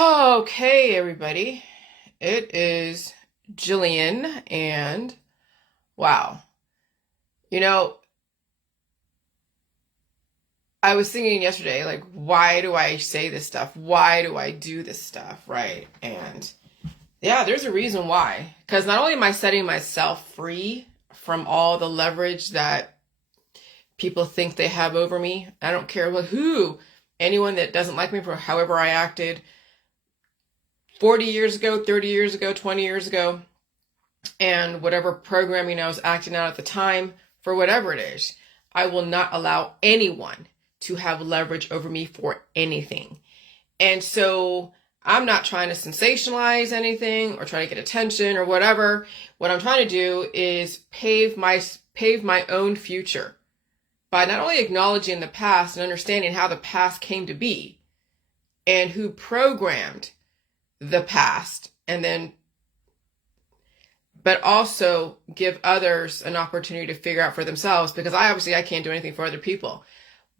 Okay, everybody. It is Jillian, and wow. You know, I was thinking yesterday, like, why do I say this stuff? Why do I do this stuff? Right? And yeah, there's a reason why. Because not only am I setting myself free from all the leverage that people think they have over me, I don't care who, anyone that doesn't like me for however I acted 40 years ago, 30 years ago, 20 years ago, and whatever programming I was acting out at the time, for whatever it is, I will not allow anyone to have leverage over me for anything. And so I'm not trying to sensationalize anything or try to get attention or whatever. What I'm trying to do is pave my own future by not only acknowledging the past and understanding how the past came to be and who programmed the past, and then but also give others an opportunity to figure out for themselves, because I can't do anything for other people.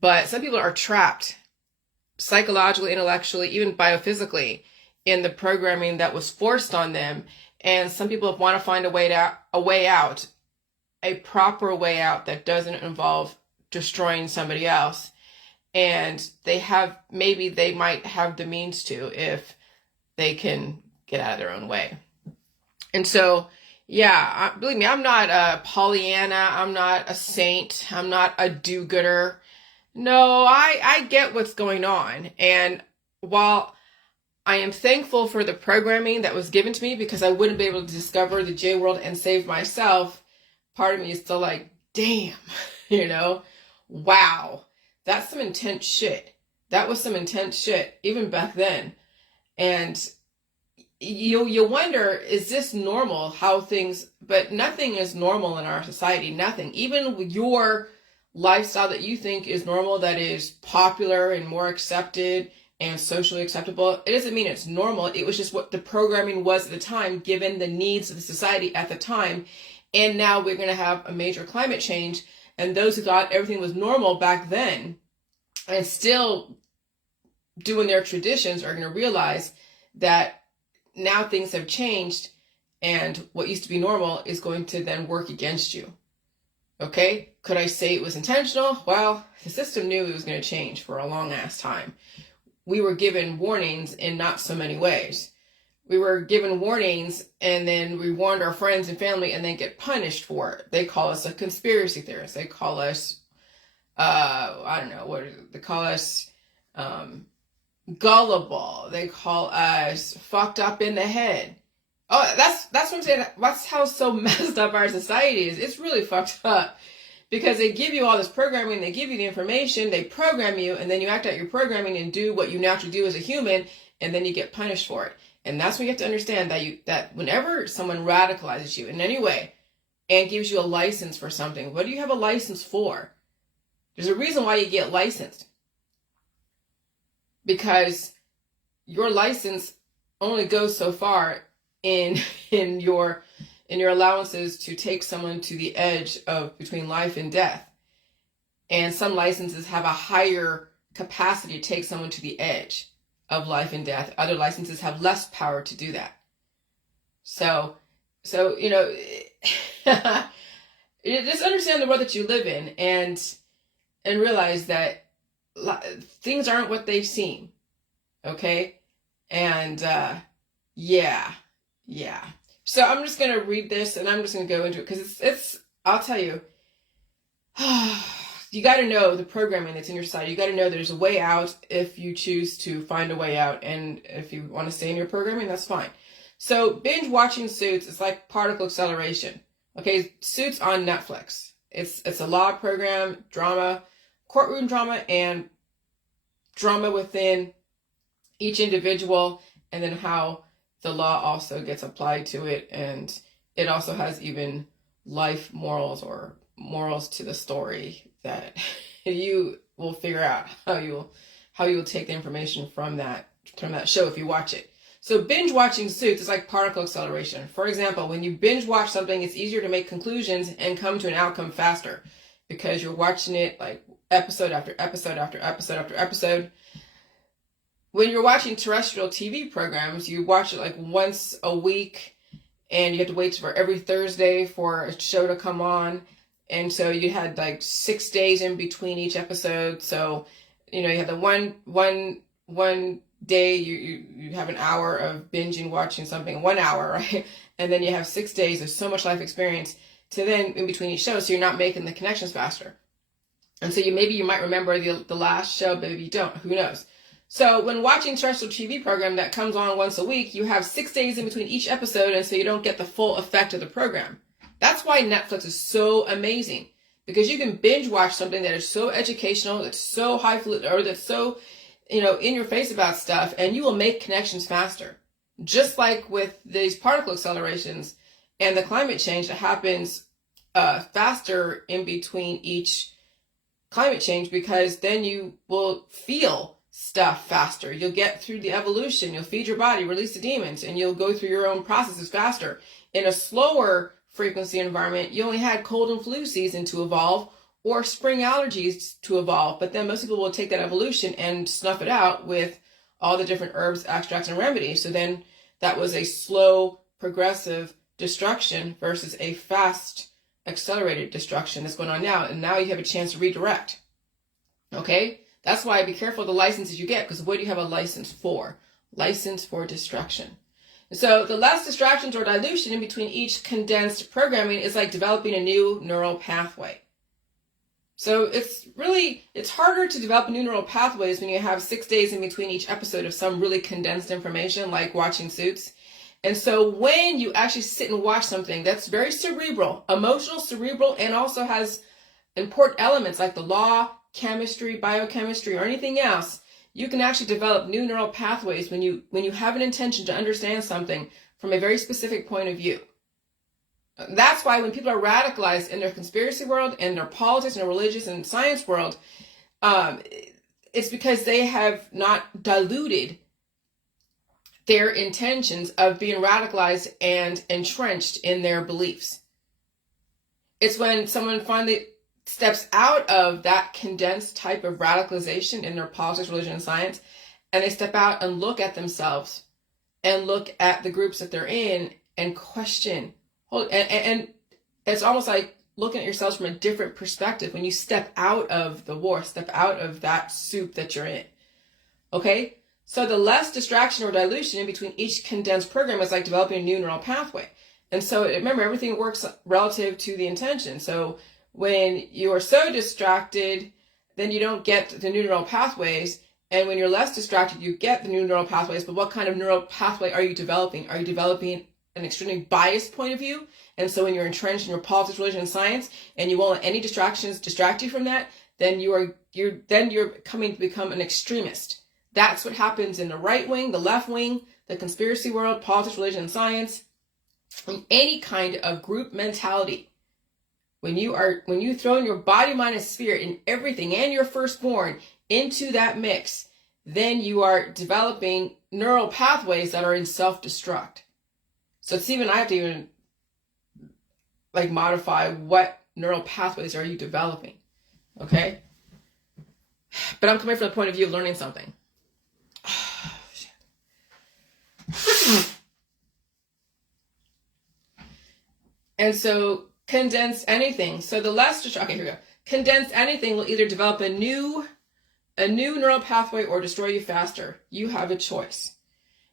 But some people are trapped psychologically, intellectually, even biophysically in the programming that was forced on them. And some people want to find a way out, a proper way out that doesn't involve destroying somebody else. And maybe they might have the means to if they can get out of their own way. And so, yeah, believe me, I'm not a Pollyanna. I'm not a saint. I'm not a do-gooder. No, I get what's going on. And while I am thankful for the programming that was given to me, because I wouldn't be able to discover the J world and save myself, part of me is still like, damn, wow, that's some intense shit. That was some intense shit, even back then. And you wonder, is this normal, but nothing is normal in our society, nothing. Even your lifestyle that you think is normal, that is popular and more accepted and socially acceptable, it doesn't mean it's normal. It was just what the programming was at the time, given the needs of the society at the time. And now we're going to have a major climate change, and those who thought everything was normal back then and still doing their traditions are going to realize that now things have changed, and what used to be normal is going to then work against you. Okay? Could I say it was intentional? Well, the system knew it was going to change for a long ass time. We were given warnings in not so many ways. We were given warnings, and then we warned our friends and family, and then get punished for it. They call us a conspiracy theorist. They call us, I don't know, what is it? They call us gullible. They call us fucked up in the head. Oh, that's what I'm saying. That's how so messed up our society is. It's really fucked up, because they give you all this programming, they give you the information, they program you, and then you act out your programming and do what you naturally do as a human, and then you get punished for it. And that's when you have to understand that whenever someone radicalizes you in any way and gives you a license for something, what do you have a license for? There's a reason why you get licensed. Because your license only goes so far in your allowances to take someone to the edge of between life and death. And some licenses have a higher capacity to take someone to the edge of life and death. Other licenses have less power to do that. So just understand the world that you live in, and realize that things aren't what they seem. Okay? And yeah. So I'm just going to read this, and I'm just going to go into it, because it's I'll tell you, you got to know the programming that's in your society. You got to know there's a way out if you choose to find a way out. And if you want to stay in your programming, that's fine. So binge watching Suits is like particle acceleration. Okay, Suits on Netflix. It's a law program, drama, courtroom drama, and drama within each individual, and then how the law also gets applied to it. And it also has even life morals, or morals to the story, that you will figure out how you will take the information from that show if you watch it. So binge watching Suits is like particle acceleration. For example, when you binge watch something, it's easier to make conclusions and come to an outcome faster, because you're watching it like episode after episode after episode after episode. when you're watching terrestrial TV programs, you watch it like once a week, and you have to wait for every Thursday for a show to come on. And so you had like 6 days in between each episode. So, you had the one day you have an hour of binging watching something, 1 hour, right? And then you have 6 days of so much life experience to then in between each show, so you're not making the connections faster. And so you might remember the last show, but maybe you don't. Who knows? So when watching terrestrial TV program that comes on once a week, you have 6 days in between each episode, and so you don't get the full effect of the program. That's why Netflix is so amazing, because you can binge watch something that is so educational, that's so highfalutin, or that's so, in your face about stuff, and you will make connections faster. Just like with these particle accelerations and the climate change that happens faster in between each climate change, because then you will feel stuff faster. You'll get through the evolution, you'll feed your body, release the demons, and you'll go through your own processes faster. In a slower frequency environment, you only had cold and flu season to evolve, or spring allergies to evolve, but then most people will take that evolution and snuff it out with all the different herbs, extracts, and remedies. So then that was a slow, progressive destruction versus a fast, accelerated destruction that's going on now. And now you have a chance to redirect. Okay? That's why be careful of the licenses you get, because what do you have a license for? License for destruction. So the less distractions or dilution in between each condensed programming is like developing a new neural pathway. So it's harder to develop new neural pathways when you have 6 days in between each episode of some really condensed information, like watching Suits. And so when you actually sit and watch something that's very cerebral, emotional, cerebral, and also has important elements like the law, chemistry, biochemistry, or anything else, you can actually develop new neural pathways when you have an intention to understand something from a very specific point of view. That's why when people are radicalized in their conspiracy world, and their politics, and their religious and science world, it's because they have not diluted their intentions of being radicalized and entrenched in their beliefs. It's when someone finally steps out of that condensed type of radicalization in their politics, religion, and science, and they step out and look at themselves and look at the groups that they're in and question. And it's almost like looking at yourselves from a different perspective when you step out of the war, step out of that soup that you're in. Okay? So the less distraction or dilution in between each condensed program is like developing a new neural pathway. And so remember, everything works relative to the intention. So when you are so distracted, then you don't get the new neural pathways. And when you're less distracted, you get the new neural pathways. But what kind of neural pathway are you developing? Are you developing an extremely biased point of view? And so when you're entrenched in your politics, religion, and science, and you won't let any distractions distract you from that, then you're coming to become an extremist. That's what happens in the right wing, the left wing, the conspiracy world, politics, religion, and science, in any kind of group mentality. When you throw in your body, mind, and spirit and everything, and your firstborn into that mix, then you are developing neural pathways that are in self-destruct. So it's I have to even modify what neural pathways are you developing. Okay? But I'm coming from the point of view of learning something. And so condense anything. So the less okay, here we go. Condense anything will either develop a new neural pathway or destroy you faster. You have a choice.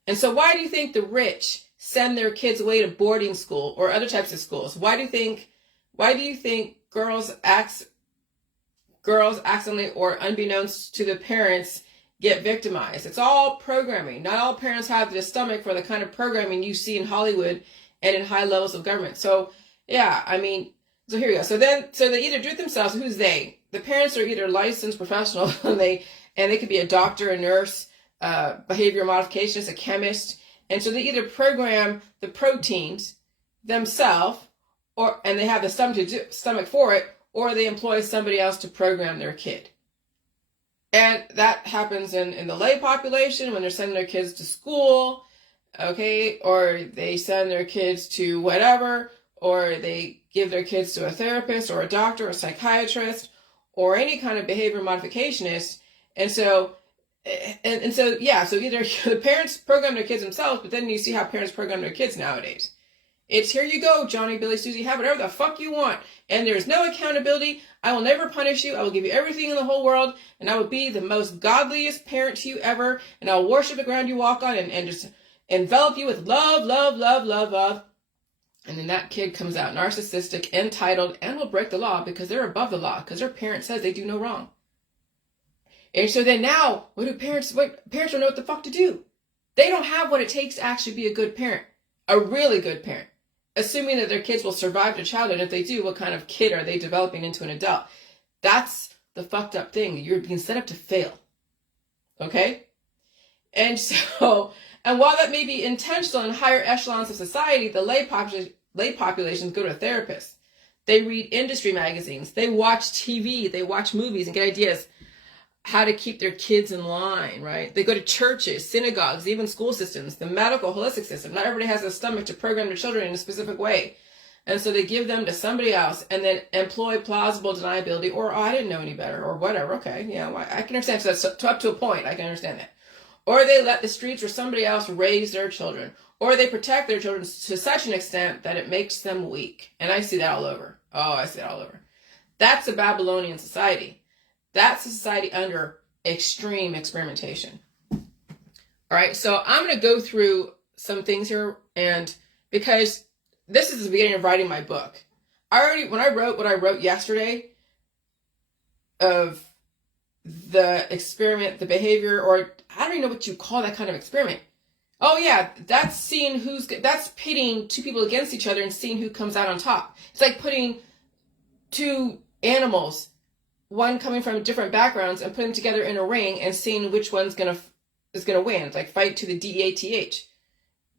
And so why do you think the rich send their kids away to boarding school or other types of schools? Why do you think girls accidentally or unbeknownst to the parents get victimized? It's all programming. Not all parents have the stomach for the kind of programming you see in Hollywood and in high levels of government. So yeah, so here we go. So they either do it themselves. Who's they? The parents are either licensed professional and they could be a doctor, a nurse, behavioral modificationist, a chemist. And so they either program the proteins themselves, and they have the stomach for it, or they employ somebody else to program their kid. And that happens in the lay population when they're sending their kids to school, okay, or they send their kids to whatever, or they give their kids to a therapist or a doctor or a psychiatrist or any kind of behavior modificationist. And so And so, yeah, so either the parents program their kids themselves, but then you see how parents program their kids nowadays. It's here you go, Johnny, Billy, Susie, have whatever the fuck you want. And there's no accountability. I will never punish you. I will give you everything in the whole world. And I will be the most godliest parent to you ever. And I'll worship the ground you walk on and just envelop you with love, love, love, love, love. And then that kid comes out narcissistic, entitled, and will break the law because they're above the law, because their parent says they do no wrong. And so then now, parents don't know what the fuck to do. They don't have what it takes to actually be a good parent, a really good parent, assuming that their kids will survive their childhood. If they do, what kind of kid are they developing into an adult? That's the fucked up thing. You're being set up to fail. Okay? And so, and while that may be intentional in higher echelons of society, the lay populations go to a therapist. They read industry magazines. They watch TV. They watch movies and get ideas how to keep their kids in line, right? They go to churches, synagogues, even school systems, the medical holistic system. Not everybody has a stomach to program their children in a specific way. And so they give them to somebody else and then employ plausible deniability or, oh, I didn't know any better or whatever. Okay, yeah, well, I can understand. So that's up to a point. I can understand that. Or they let the streets or somebody else raise their children. Or they protect their children to such an extent that it makes them weak. And I see that all over. Oh, I see that all over. That's a Babylonian society. That's a society under extreme experimentation. All right, so I'm going to go through some things here, and because this is the beginning of writing my book. When I wrote what I wrote yesterday of the experiment, the behavior, or I don't even know what you call that kind of experiment. Oh yeah, that's pitting two people against each other and seeing who comes out on top. It's like putting two animals, one coming from different backgrounds, and putting them together in a ring and seeing which one's gonna win. It's like fight to the death.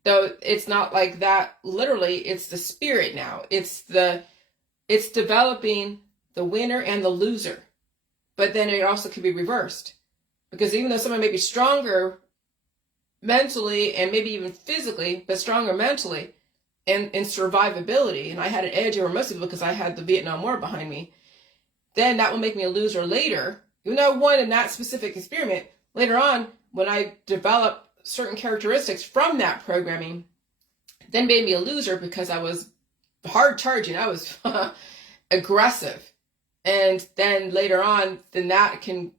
Though it's not like that literally. It's the spirit now. It's developing the winner and the loser. But then it also could be reversed, because even though someone may be stronger mentally and maybe even physically, but stronger mentally and in survivability, and I had an edge over most people because I had the Vietnam War behind me, then that will make me a loser later. Even though I won in that specific experiment, later on, when I developed certain characteristics from that programming, then made me a loser because I was hard charging. I was aggressive. And then later on, then that can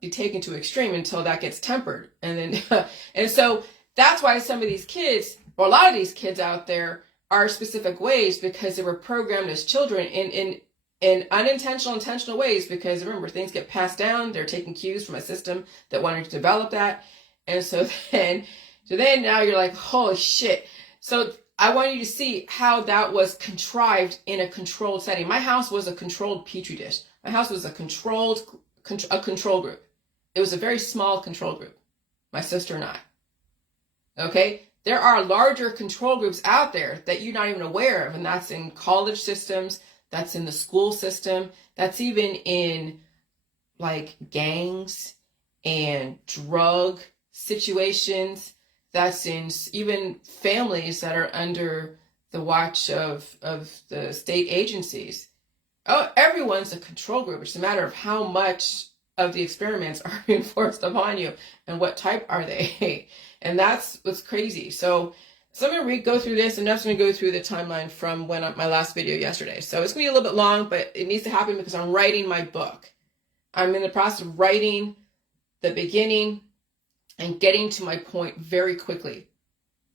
be taken to extreme until that gets tempered. And then, and so that's why some of these kids, or a lot of these kids out there, are specific ways because they were programmed as children in unintentional, intentional ways, because remember, things get passed down. They're taking cues from a system that wanted to develop that. And so then now you're like, holy shit. So I want you to see how that was contrived in a controlled setting. My house was a controlled petri dish. My house was a control group. It was a very small control group. My sister and I. Okay? There are larger control groups out there that you're not even aware of, and that's in college systems. That's in the school system. That's even in like gangs and drug situations. That's in even families that are under the watch of the state agencies. Oh, everyone's a control group. It's a matter of how much of the experiments are enforced upon you and what type are they. And that's what's crazy. So I'm going to go through this, and I'm just going to go through the timeline from my last video yesterday. So it's going to be a little bit long, but it needs to happen because I'm writing my book. I'm in the process of writing the beginning and getting to my point very quickly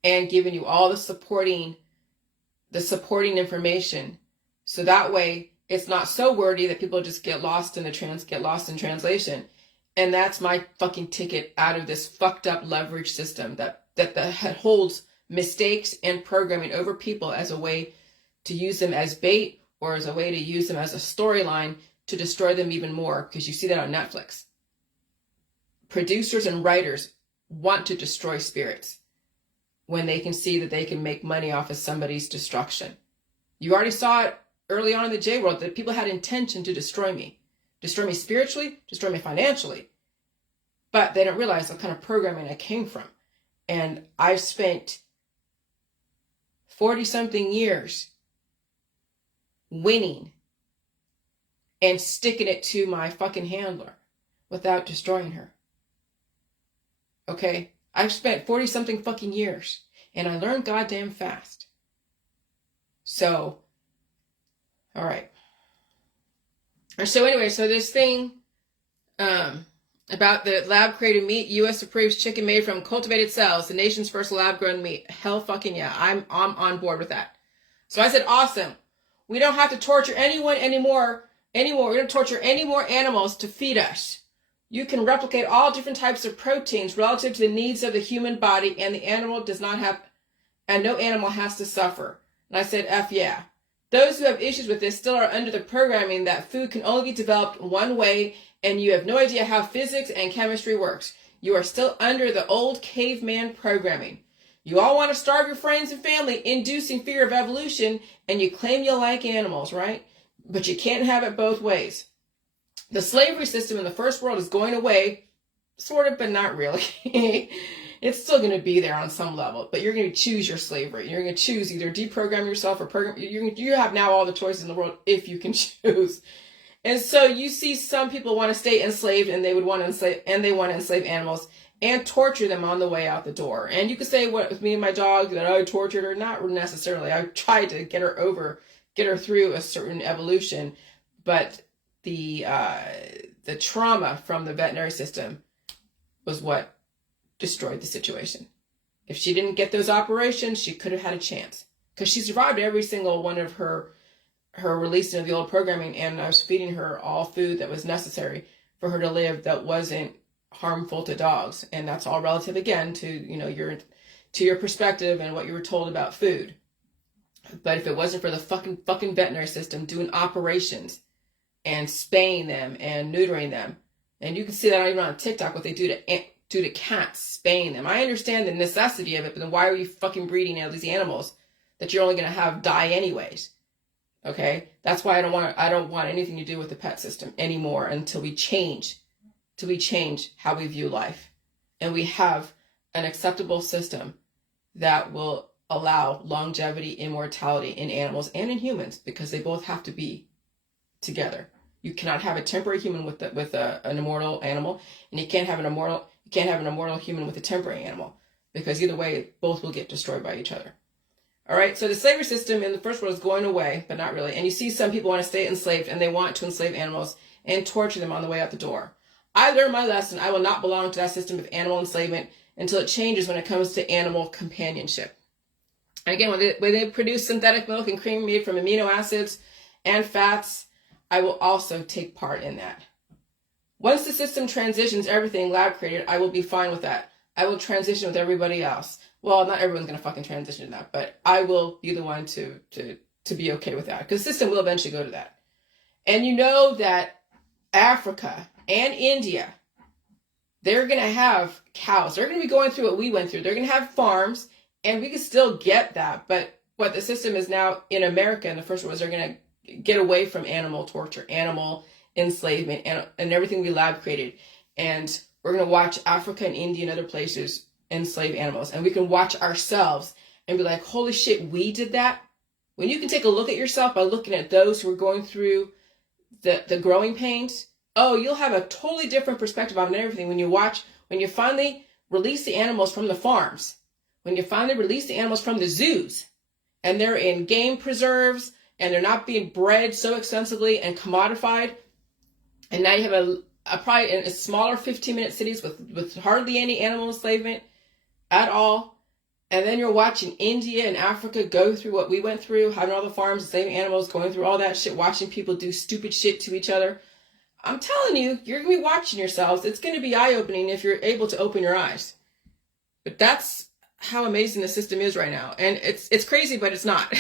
and giving you all the supporting information. So that way it's not so wordy that people just get lost in translation. And that's my fucking ticket out of this fucked up leverage system that holds mistakes and programming over people as a way to use them as bait, or as a way to use them as a storyline to destroy them even more, because you see that on Netflix. Producers and writers want to destroy spirits when they can see that they can make money off of somebody's destruction. You already saw it early on in the J world that people had intention to destroy me spiritually, destroy me financially, but they don't realize what kind of programming I came from. And I've spent 40-something years winning and sticking it to my fucking handler without destroying her. Okay? I've spent 40 something fucking years and I learned goddamn fast. So, all right. So anyway, so this thing about the lab-created meat, U.S. approves chicken made from cultivated cells, the nation's first lab-grown meat. Hell fucking yeah, I'm on board with that. So I said, awesome. We don't have to torture anyone anymore. We don't torture any more animals to feed us. You can replicate all different types of proteins relative to the needs of the human body, and the animal does not have, and no animal has to suffer. And I said, F yeah. Those who have issues with this still are under the programming that food can only be developed one way, and you have no idea how physics and chemistry works. You are still under the old caveman programming. You all want to starve your friends and family, inducing fear of evolution, and you claim you like animals, right? But you can't have it both ways. The slavery system in the first world is going away, sort of, but not really. It's still going to be there on some level, but you're going to choose your slavery. You're going to choose either deprogram yourself or program. You have now all the choices in the world if you can choose. And so you see some people want to stay enslaved, and they want to enslave animals and torture them on the way out the door. And you could say, what, with me and my dog, that I tortured her? Not necessarily. I tried to get her through a certain evolution, but the trauma from the veterinary system was what destroyed the situation. If she didn't get those operations, she could have had a chance, because she survived every single one of her releasing of the old programming, and I was feeding her all food that was necessary for her to live that wasn't harmful to dogs. And that's all relative, again, to your perspective and what you were told about food. But if it wasn't for the fucking veterinary system doing operations and spaying them and neutering them, and you can see that even on TikTok, what they do to cats, spaying them. I understand the necessity of it, but then why are you fucking breeding all these animals that you're only going to have die anyways? Okay, that's why I don't want anything to do with the pet system anymore until we change how we view life, and we have an acceptable system that will allow longevity, immortality in animals and in humans, because they both have to be together. You cannot have a temporary human with an immortal animal, and you can't have an immortal human with a temporary animal, because either way, both will get destroyed by each other. All right, so the slavery system in the first world is going away, but not really. And you see some people want to stay enslaved, and they want to enslave animals and torture them on the way out the door. I learned my lesson. I will not belong to that system of animal enslavement until it changes when it comes to animal companionship. And again, when they produce synthetic milk and cream made from amino acids and fats, I will also take part in that. Once the system transitions everything lab created, I will be fine with that. I will transition with everybody else. Well, not everyone's going to fucking transition to that, but I will be the one to be okay with that, because the system will eventually go to that. And you know that Africa and India, they're going to have cows. They're going to be going through what we went through. They're going to have farms, and we can still get that. But what the system is now in America in the first world is they're going to get away from animal torture, animal enslavement, and everything we lab created. And we're going to watch Africa and India and other places enslave animals. And we can watch ourselves and be like, holy shit, we did that? When you can take a look at yourself by looking at those who are going through the growing pains, oh, you'll have a totally different perspective on everything when you finally release the animals from the farms, when you finally release the animals from the zoos, and they're in game preserves, and they're not being bred so extensively and commodified. And now you have probably in smaller 15-minute cities with hardly any animal enslavement at all. And then you're watching India and Africa go through what we went through, having all the farms, the same animals, going through all that shit, watching people do stupid shit to each other. I'm telling you, you're going to be watching yourselves. It's going to be eye-opening if you're able to open your eyes. But that's how amazing the system is right now. And it's crazy, but it's not.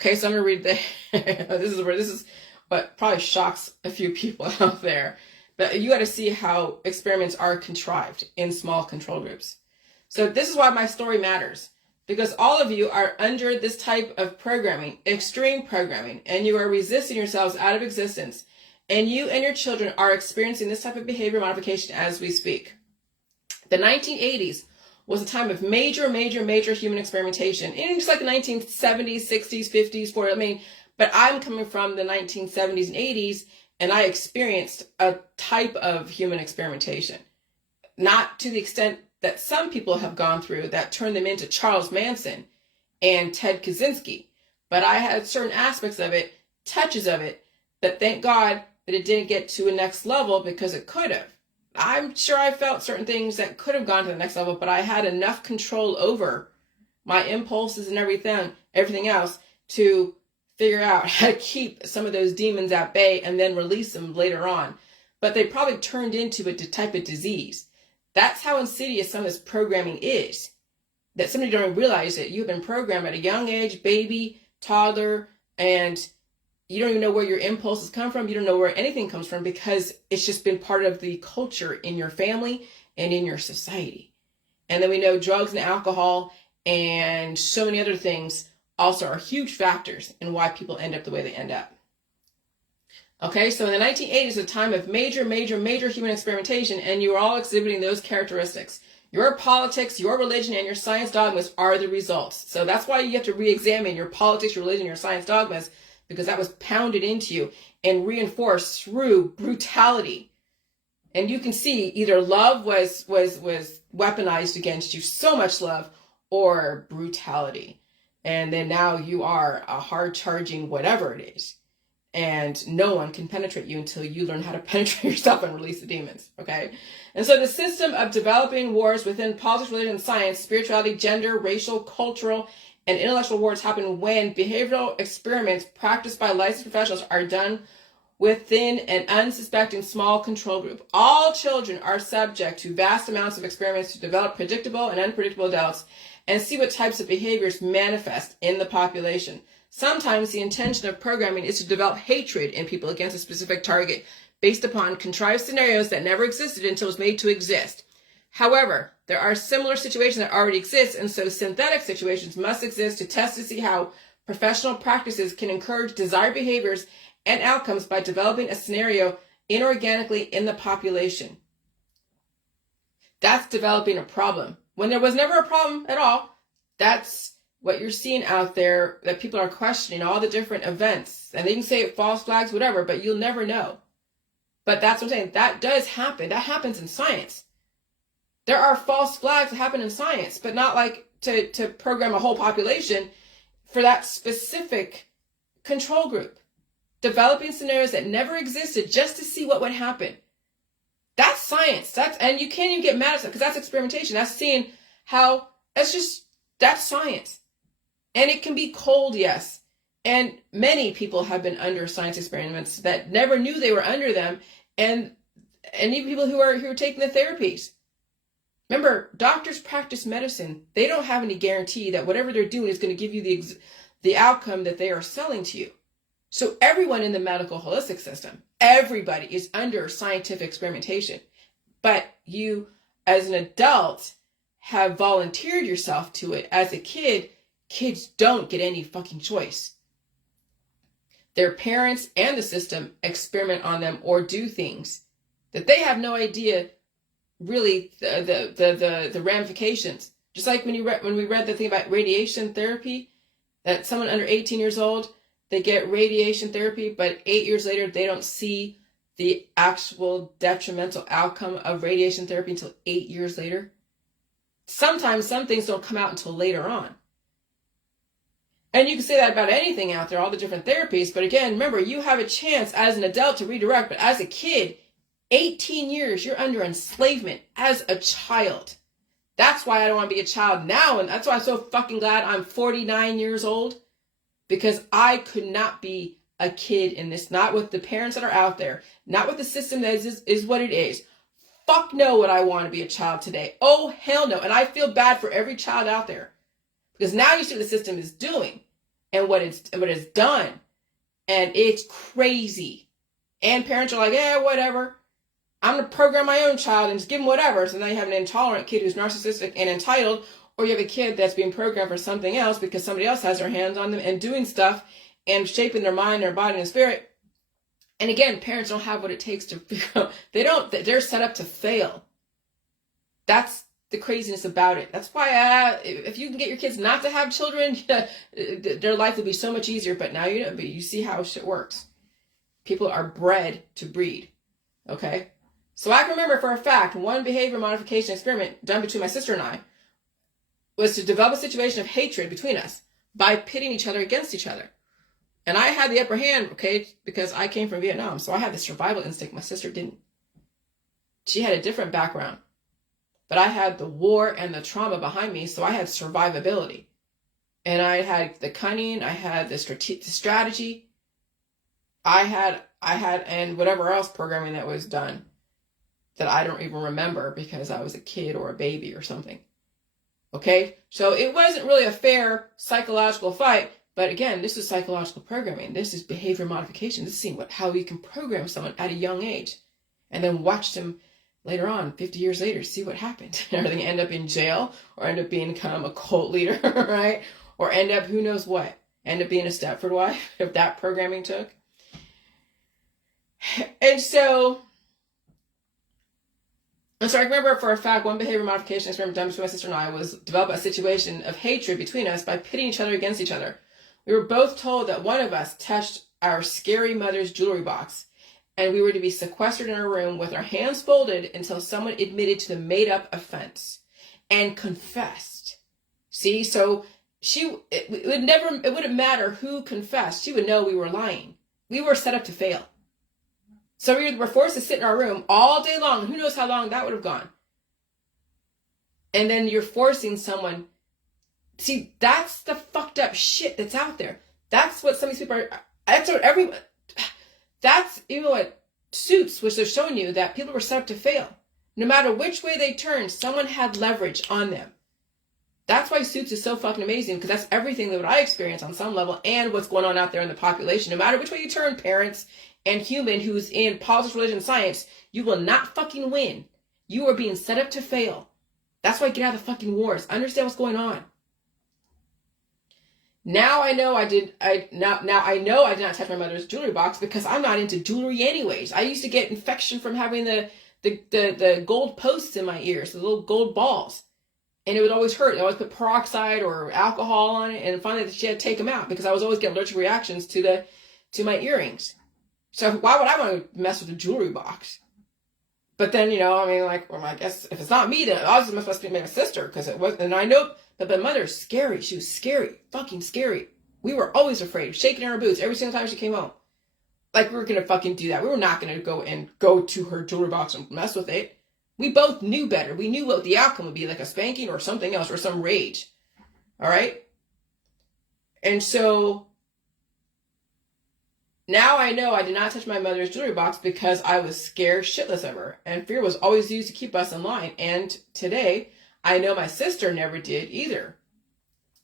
Okay, so I'm going to read this is what probably shocks a few people out there. But you got to see how experiments are contrived in small control groups. So this is why my story matters, because all of you are under this type of programming, extreme programming, and you are resisting yourselves out of existence. And you and your children are experiencing this type of behavior modification as we speak. The 1980s was a time of major human experimentation. And just like the 1970s, 60s, 50s, 40s, but I'm coming from the 1970s and 80s, and I experienced a type of human experimentation. not to the extent that some people have gone through that turned them into Charles Manson and Ted Kaczynski. But I had certain aspects of it, touches of it, but thank God that it didn't get to a next level, because it could have. I'm sure I felt certain things that could have gone to the next level, but I had enough control over my impulses and everything else to figure out how to keep some of those demons at bay and then release them later on. But they probably turned into a type of disease. That's how insidious some of this programming is. That somebody don't realize that you've been programmed at a young age, baby, toddler, and you don't even know where your impulses come from. You don't know where anything comes from, because it's just been part of the culture in your family and in your society. And then we know drugs and alcohol and so many other things also are huge factors in why people end up the way they end up. Okay, so in the 1980s, a time of major human experimentation, and you are all exhibiting those characteristics. Your politics, your religion, and your science dogmas are the results. So that's why you have to re-examine your politics, your religion, your science dogmas, because that was pounded into you and reinforced through brutality. And you can see either love was weaponized against you, so much love, or brutality. And then now you are a hard-charging whatever it is. And no one can penetrate you until you learn how to penetrate yourself and release the demons, okay? And so the system of developing wars within politics, religion, science, spirituality, gender, racial, cultural, and intellectual wars happen when behavioral experiments practiced by licensed professionals are done within an unsuspecting small control group. All children are subject to vast amounts of experiments to develop predictable and unpredictable adults and see what types of behaviors manifest in the population. Sometimes the intention of programming is to develop hatred in people against a specific target based upon contrived scenarios that never existed until it was made to exist. However, there are similar situations that already exist, and so synthetic situations must exist to test to see how professional practices can encourage desired behaviors and outcomes by developing a scenario inorganically in the population. That's developing a problem. When there was never a problem at all, that's what you're seeing out there, that people are questioning all the different events. And they can say false flags, whatever, but you'll never know. But that's what I'm saying. That does happen. That happens in science. There are false flags that happen in science, but not like to program a whole population for that specific control group. Developing scenarios that never existed just to see what would happen. That's science. And you can't even get mad at that, because that's experimentation. That's seeing how, that's science. And it can be cold, yes. And many people have been under science experiments that never knew they were under them. And even people who are taking the therapies. Remember, doctors practice medicine. They don't have any guarantee that whatever they're doing is going to give you the outcome that they are selling to you. So everyone in the medical holistic system, everybody is under scientific experimentation. But you, as an adult, have volunteered yourself to it. As a kid, kids don't get any fucking choice. Their parents and the system experiment on them or do things that they have no idea really the ramifications. Just like when we read the thing about radiation therapy, that someone under 18 years old, they get radiation therapy, but 8 years later, they don't see the actual detrimental outcome of radiation therapy until 8 years later. Sometimes some things don't come out until later on. And you can say that about anything out there, all the different therapies. But again, remember, you have a chance as an adult to redirect. But as a kid, 18 years, you're under enslavement as a child. That's why I don't want to be a child now. And that's why I'm so fucking glad I'm 49 years old. Because I could not be a kid in this. Not with the parents that are out there. Not with the system that is what it is. Fuck no would I want to be a child today. Oh, hell no. And I feel bad for every child out there. Because now you see what the system is doing. And what it's done. And it's crazy. And parents are like, yeah, whatever. I'm going to program my own child and just give them whatever. So now you have an intolerant kid who's narcissistic and entitled. Or you have a kid that's being programmed for something else because somebody else has their hands on them and doing stuff and shaping their mind, their body, and spirit. And again, parents don't have what it takes to figure out. They're set up to fail. That's the craziness about it. That's why if you can get your kids not to have children, their life will be so much easier. But now you see how shit works. People are bred to breed. Okay? So I can remember for a fact, one behavior modification experiment done between my sister and I was to develop a situation of hatred between us by pitting each other against each other. And I had the upper hand, okay, because I came from Vietnam. So I had the survival instinct. My sister didn't. She had a different background. But I had the war and the trauma behind me, so I had survivability. And I had the cunning, I had the strategy, I had, and whatever else programming that was done that I don't even remember because I was a kid or a baby or something. Okay? So it wasn't really a fair psychological fight, but again, this is psychological programming. This is behavior modification. This is seeing how you can program someone at a young age and then watch them later on, 50 years later, see what happened. Are they end up in jail or end up become a cult leader, right? Or end up, who knows what, end up being a Stepford wife if that programming took. And so I remember for a fact, one behavior modification experiment done between my sister and I was develop a situation of hatred between us by pitting each other against each other. We were both told that one of us touched our scary mother's jewelry box, and we were to be sequestered in our room with our hands folded until someone admitted to the made-up offense and confessed. See, so it wouldn't matter who confessed. She would know we were lying. We were set up to fail. So we were forced to sit in our room all day long. Who knows how long that would have gone. And then you're forcing someone. See, that's the fucked up shit that's out there. That's what some of these people are. That's what everyone. That's even what Suits, which they're showing you, that people were set up to fail. No matter which way they turned, someone had leverage on them. That's why Suits is so fucking amazing, because that's everything that I experience on some level and what's going on out there in the population. No matter which way you turn, parents and human who's in politics, religion, science, you will not fucking win. You are being set up to fail. That's why get out of the fucking wars. Understand what's going on. Now I know I did not touch my mother's jewelry box because I'm not into jewelry anyways. I used to get infection from having the gold posts in my ears, the little gold balls. And it would always hurt. I always put peroxide or alcohol on it, and finally she had to take them out because I was always getting allergic reactions to my earrings. So why would I want to mess with a jewelry box? But then, I guess if it's not me, then I must be my sister, because it was. And I know that my mother's scary. She was scary, fucking scary. We were always afraid, shaking in our boots every single time she came home. Like we were gonna fucking do that. We were not gonna go to her jewelry box and mess with it. We both knew better. We knew what the outcome would be, like a spanking or something else or some rage. All right? And so now I know I did not touch my mother's jewelry box because I was scared shitless of her. And fear was always used to keep us in line. And today, I know my sister never did either.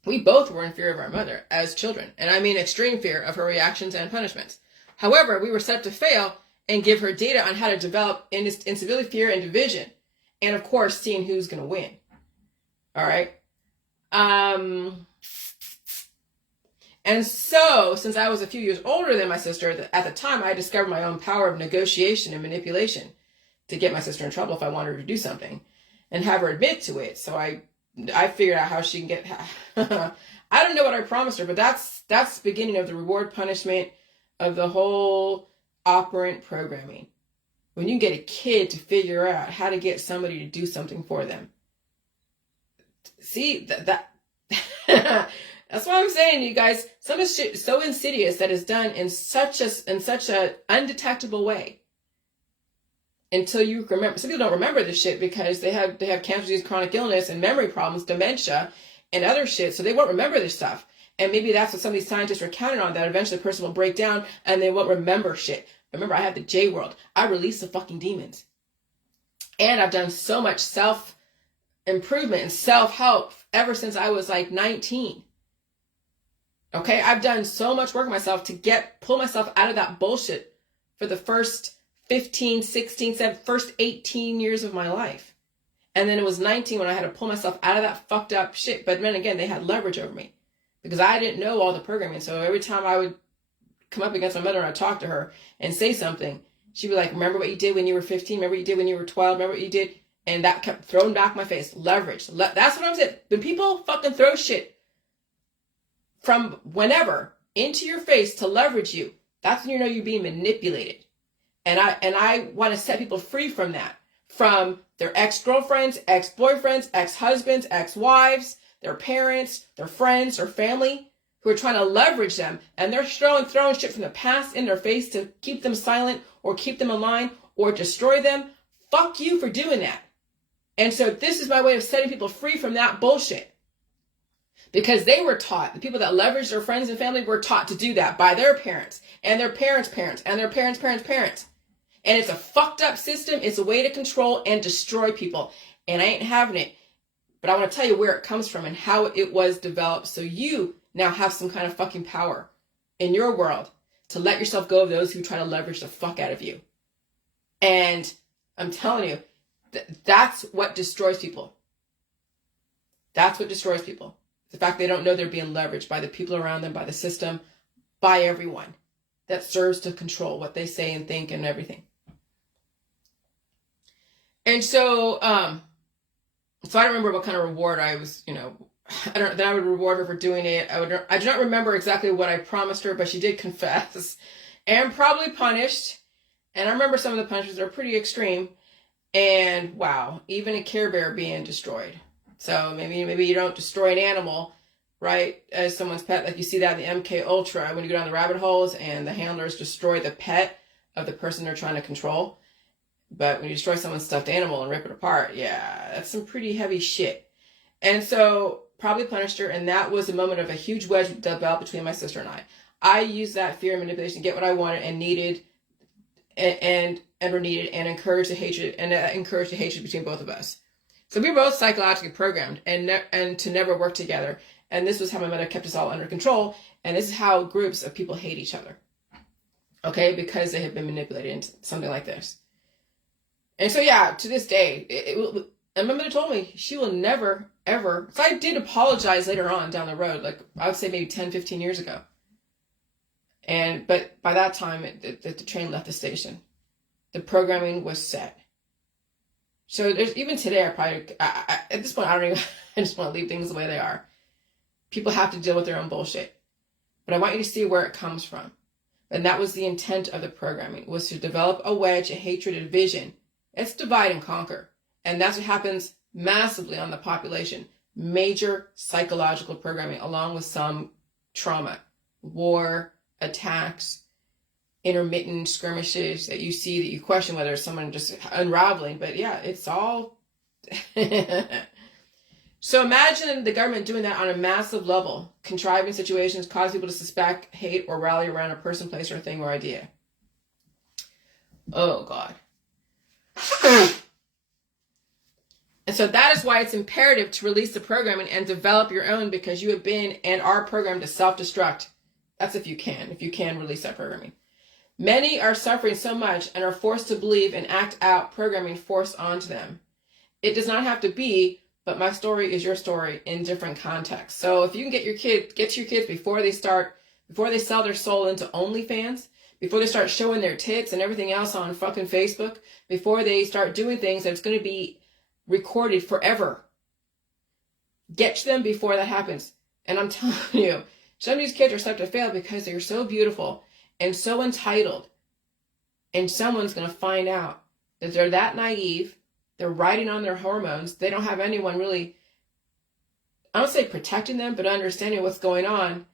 We both were in fear of our mother as children. And I mean extreme fear of her reactions and punishments. However, we were set up to fail and give her data on how to develop instability, fear, and division. And of course, seeing who's going to win. All right. And so, since I was a few years older than my sister, at the time, I discovered my own power of negotiation and manipulation to get my sister in trouble if I wanted her to do something and have her admit to it. So I figured out how she can get. I don't know what I promised her, but that's the beginning of the reward punishment of the whole operant programming. When you get a kid to figure out how to get somebody to do something for them. See, that that's what I'm saying, you guys. Some of shit so insidious that is done in such a undetectable way. Until you remember. Some people don't remember this shit because they have cancer disease, chronic illness, and memory problems, dementia, and other shit, so they won't remember this stuff. And maybe that's what some of these scientists are counting on, that eventually the person will break down and they won't remember shit. Remember, I have the J world. I release the fucking demons. And I've done so much self-improvement and self-help ever since I was like 19. Okay? I've done so much work on myself to pull myself out of that bullshit for the first 15, 16, 17, first 18 years of my life. And then it was 19 when I had to pull myself out of that fucked up shit. But then again, they had leverage over me because I didn't know all the programming. So every time I would come up against my mother and I'd talk to her and say something, she'd be like, remember what you did when you were 15? Remember what you did when you were 12? Remember what you did? And that kept throwing back in my face. Leverage. That's what I'm saying. When people fucking throw shit from whenever into your face to leverage you, that's when you know you're being manipulated. And I want to set people free from that, from their ex-girlfriends, ex-boyfriends, ex-husbands, ex-wives, their parents, their friends, their family, who are trying to leverage them, and they're throwing shit from the past in their face to keep them silent or keep them in line or destroy them. Fuck you for doing that. And so this is my way of setting people free from that bullshit. Because they were taught, the people that leverage their friends and family were taught to do that by their parents and their parents' parents and their parents' parents' parents. And it's a fucked up system. It's a way to control and destroy people. And I ain't having it. But I want to tell you where it comes from and how it was developed, so you now have some kind of fucking power in your world to let yourself go of those who try to leverage the fuck out of you. And I'm telling you, that's what destroys people. That's what destroys people. The fact they don't know they're being leveraged by the people around them, by the system, by everyone that serves to control what they say and think and everything. And so, so I don't remember what kind of reward I was, then I would reward her for doing it. I do not remember exactly what I promised her, but she did confess and probably punished. And I remember some of the punishments are pretty extreme. And wow, even a Care Bear being destroyed. So maybe you don't destroy an animal, right, as someone's pet, like you see that in the MK Ultra when you go down the rabbit holes and the handlers destroy the pet of the person they're trying to control. But when you destroy someone's stuffed animal and rip it apart, yeah, that's some pretty heavy shit. And so probably punished her, and that was a moment of a huge wedge developed between my sister and I. I used that fear and manipulation to get what I wanted and needed, and encouraged the hatred between both of us. So we were both psychologically programmed and to never work together. And this was how my mother kept us all under control. And this is how groups of people hate each other. Okay? Because they have been manipulated into something like this. And so, yeah, to this day, and my mother told me she will never, ever. So I did apologize later on down the road, like I would say maybe 10, 15 years ago. But by that time, the train left the station. The programming was set. So there's even today, at this point, I just want to leave things the way they are. People have to deal with their own bullshit. But I want you to see where it comes from. And that was the intent of the programming, was to develop a wedge, a hatred, a division. It's divide and conquer. And that's what happens massively on the population. Major psychological programming, along with some trauma, war, attacks, intermittent skirmishes that you see that you question whether it's someone just unraveling. But yeah, it's all... So imagine the government doing that on a massive level, contriving situations, cause people to suspect, hate, or rally around a person, place, or thing or idea. Oh, God. And so that is why it's imperative to release the programming and develop your own, because you have been and are programmed to self-destruct. That's if you can release that programming. Many are suffering so much and are forced to believe and act out programming forced onto them. It does not have to be, but my story is your story in different contexts. So if you can get to your kids before they sell their soul into OnlyFans, before they start showing their tits and everything else on fucking Facebook, before they start doing things that's going to be recorded forever. Get to them before that happens. And I'm telling you, some of these kids are set up to fail because they're so beautiful and so entitled. And someone's going to find out that they're that naive. They're riding on their hormones. They don't have anyone really, I don't say protecting them, but understanding what's going on.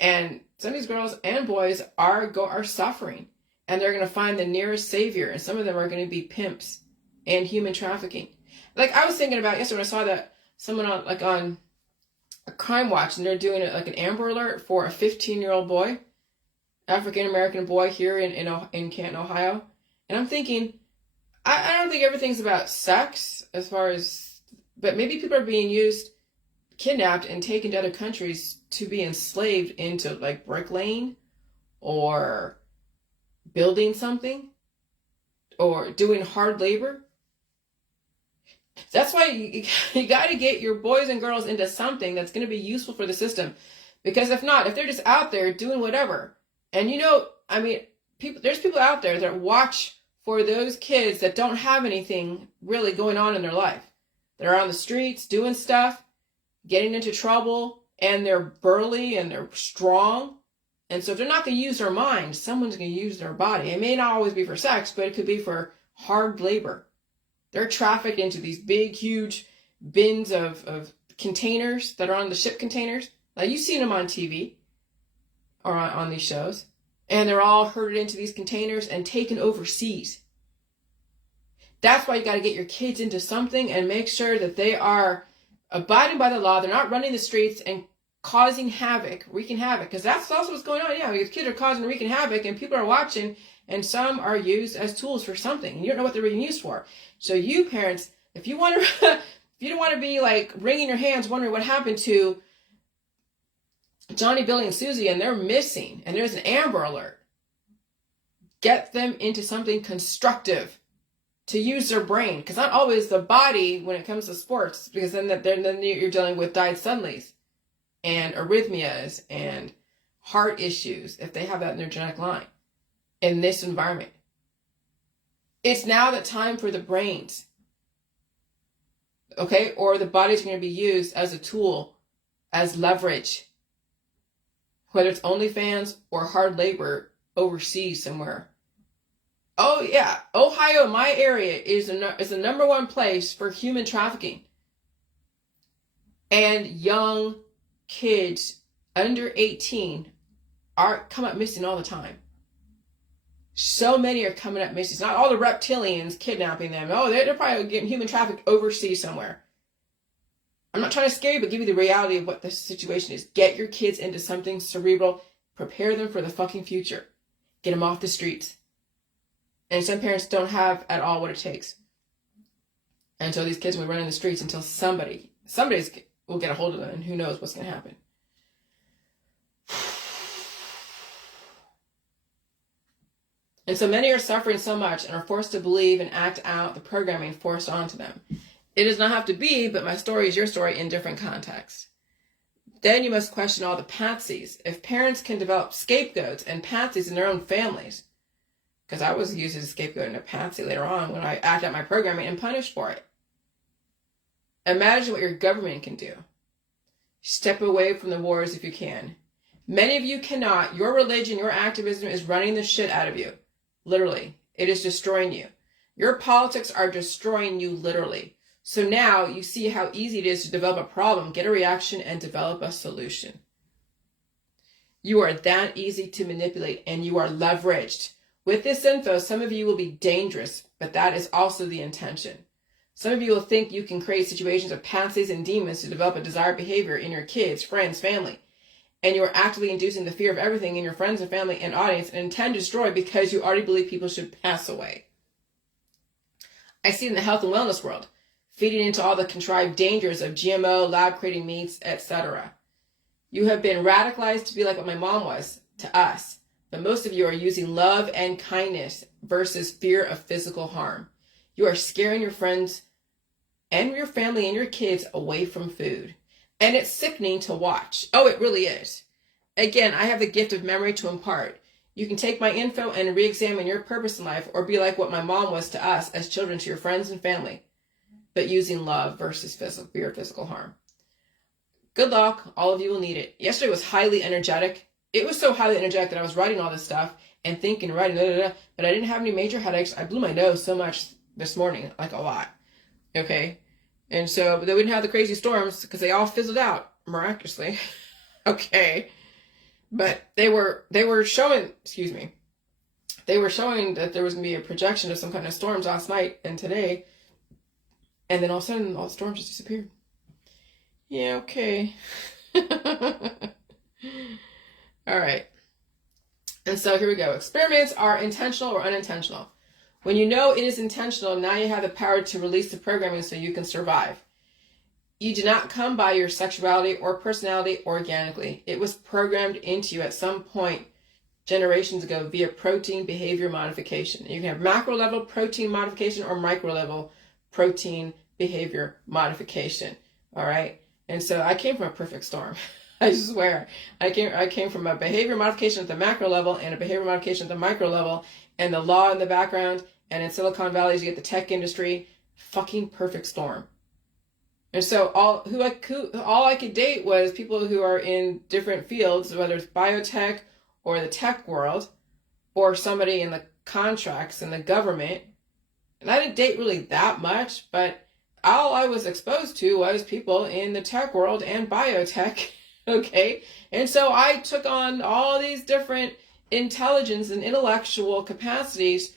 And some of these girls and boys are suffering. And they're going to find the nearest savior. And some of them are going to be pimps and human trafficking. Like I was thinking about yesterday when I saw that someone on a crime watch, and they're doing it like an Amber Alert for a 15-year-old boy, African-American boy here in Canton, Ohio. And I'm thinking, I don't think everything's about sex but maybe people are being kidnapped and taken to other countries to be enslaved into like bricklaying or building something or doing hard labor. That's why you got to get your boys and girls into something that's going to be useful for the system. Because if not, if they're just out there doing whatever, and there's people out there that watch for those kids that don't have anything really going on in their life. They're on the streets doing stuff, getting into trouble, and they're burly and they're strong And so if they're not going to use their mind, someone's going to use their body. It may not always be for sex, but it could be for hard labor. They're trafficked into these big, huge bins of containers that are on the ship containers. Like, you've seen them on TV or on these shows. And they're all herded into these containers and taken overseas. That's why you got to get your kids into something and make sure that they are abiding by the law. They're not running the streets and causing havoc, wreaking havoc. Because that's also what's going on. Yeah, these kids are causing wreaking havoc and people are watching, and some are used as tools for something. And you don't know what they're being used for. So you parents, if you want to, if you don't want to be like wringing your hands wondering what happened to Johnny, Billy, and Susie, and they're missing, and there's an Amber Alert, get them into something constructive to use their brain. Because not always the body when it comes to sports, because then you're dealing with died suddenlies and arrhythmias and heart issues if they have that in their genetic line in this environment. It's now the time for the brains, okay? Or the body's going to be used as a tool, as leverage, whether it's OnlyFans or hard labor overseas somewhere. Oh yeah, Ohio, my area, is the number one place for human trafficking. And young kids under 18 come up missing all the time. So many are coming up missing. It's not all the reptilians kidnapping them. Oh, they're probably getting human trafficked overseas somewhere. I'm not trying to scare you, but give you the reality of what the situation is. Get your kids into something cerebral. Prepare them for the fucking future. Get them off the streets. And some parents don't have at all what it takes. And so these kids will run in the streets until somebody will get a hold of them, and who knows what's going to happen. And so many are suffering so much and are forced to believe and act out the programming forced onto them. It does not have to be, but my story is your story in different contexts. Then you must question all the patsies. If parents can develop scapegoats and patsies in their own families, because I was used as a scapegoat and a patsy later on when I act out my programming and punished for it. Imagine what your government can do. Step away from the wars if you can. Many of you cannot. Your religion, your activism is running the shit out of you. Literally. It is destroying you. Your politics are destroying you literally. So now you see how easy it is to develop a problem, get a reaction, and develop a solution. You are that easy to manipulate, and you are leveraged. With this info, some of you will be dangerous, but that is also the intention. Some of you will think you can create situations of patsies and demons to develop a desired behavior in your kids, friends, family. And you are actively inducing the fear of everything in your friends and family and audience and intend to destroy because you already believe people should pass away. I see it in the health and wellness world, feeding into all the contrived dangers of GMO, lab-created meats, etc. You have been radicalized to be like what my mom was to us, but most of you are using love and kindness versus fear of physical harm. You are scaring your friends and your family and your kids away from food. And it's sickening to watch. Oh, it really is. Again, I have the gift of memory to impart. You can take my info and re-examine your purpose in life, or be like what my mom was to us as children, to your friends and family, but using love versus fear of physical harm. Good luck. All of you will need it. Yesterday was highly energetic. It was so highly energetic that I was writing all this stuff and thinking, writing, but I didn't have any major headaches. I blew my nose so much this morning, like a lot. Okay? And so, but they wouldn't have the crazy storms because they all fizzled out miraculously. Okay. But they were showing, they were showing that there was going to be a projection of some kind of storms last night and today. And then all of a sudden, all the storms just disappeared. Yeah, okay. All right. And so here we go. Experiments are intentional or unintentional. When you know it is intentional, now you have the power to release the programming so you can survive. You do not come by your sexuality or personality organically. It was programmed into you at some point generations ago via protein behavior modification. You can have macro level protein modification or micro level protein behavior modification. All right. And so I came from a perfect storm. I swear. I came from a behavior modification at the macro level and a behavior modification at the micro level, and the law in the background, and in Silicon Valley you get the tech industry. Fucking perfect storm. And so all I could date was people who are in different fields, whether it's biotech or the tech world or somebody in the contracts in the government. And I didn't date really that much, but all I was exposed to was people in the tech world and biotech. Okay. And so I took on all these different intelligence and intellectual capacities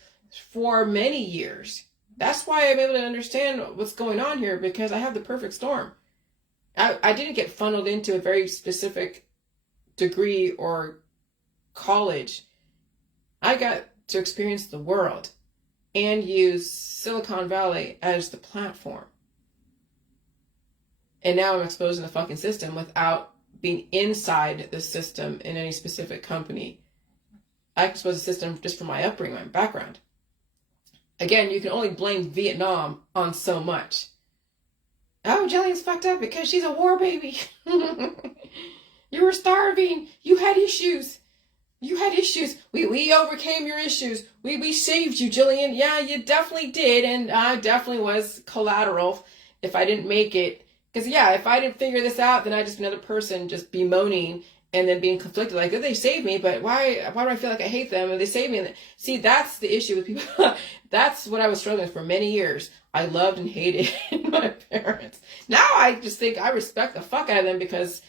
for many years. That's why I'm able to understand what's going on here, because I have the perfect storm. I didn't get funneled into a very specific degree or college. I got to experience the world and use Silicon Valley as the platform. And now I'm exposing the fucking system without being inside the system in any specific company. I expose the system just from my upbringing, my background. Again, you can only blame Vietnam on so much. Oh, Jillian's fucked up because she's a war baby. You were starving. You had issues. You had issues. We overcame your issues. We saved you, Jillian. Yeah, you definitely did. And I definitely was collateral if I didn't make it. Because, yeah, if I didn't figure this out, then I'd just be another person just bemoaning and then being conflicted. Like, they saved me, but why do I feel like I hate them? And they saved me. See, that's the issue with people. That's what I was struggling with for many years. I loved and hated my parents. Now I just think I respect the fuck out of them because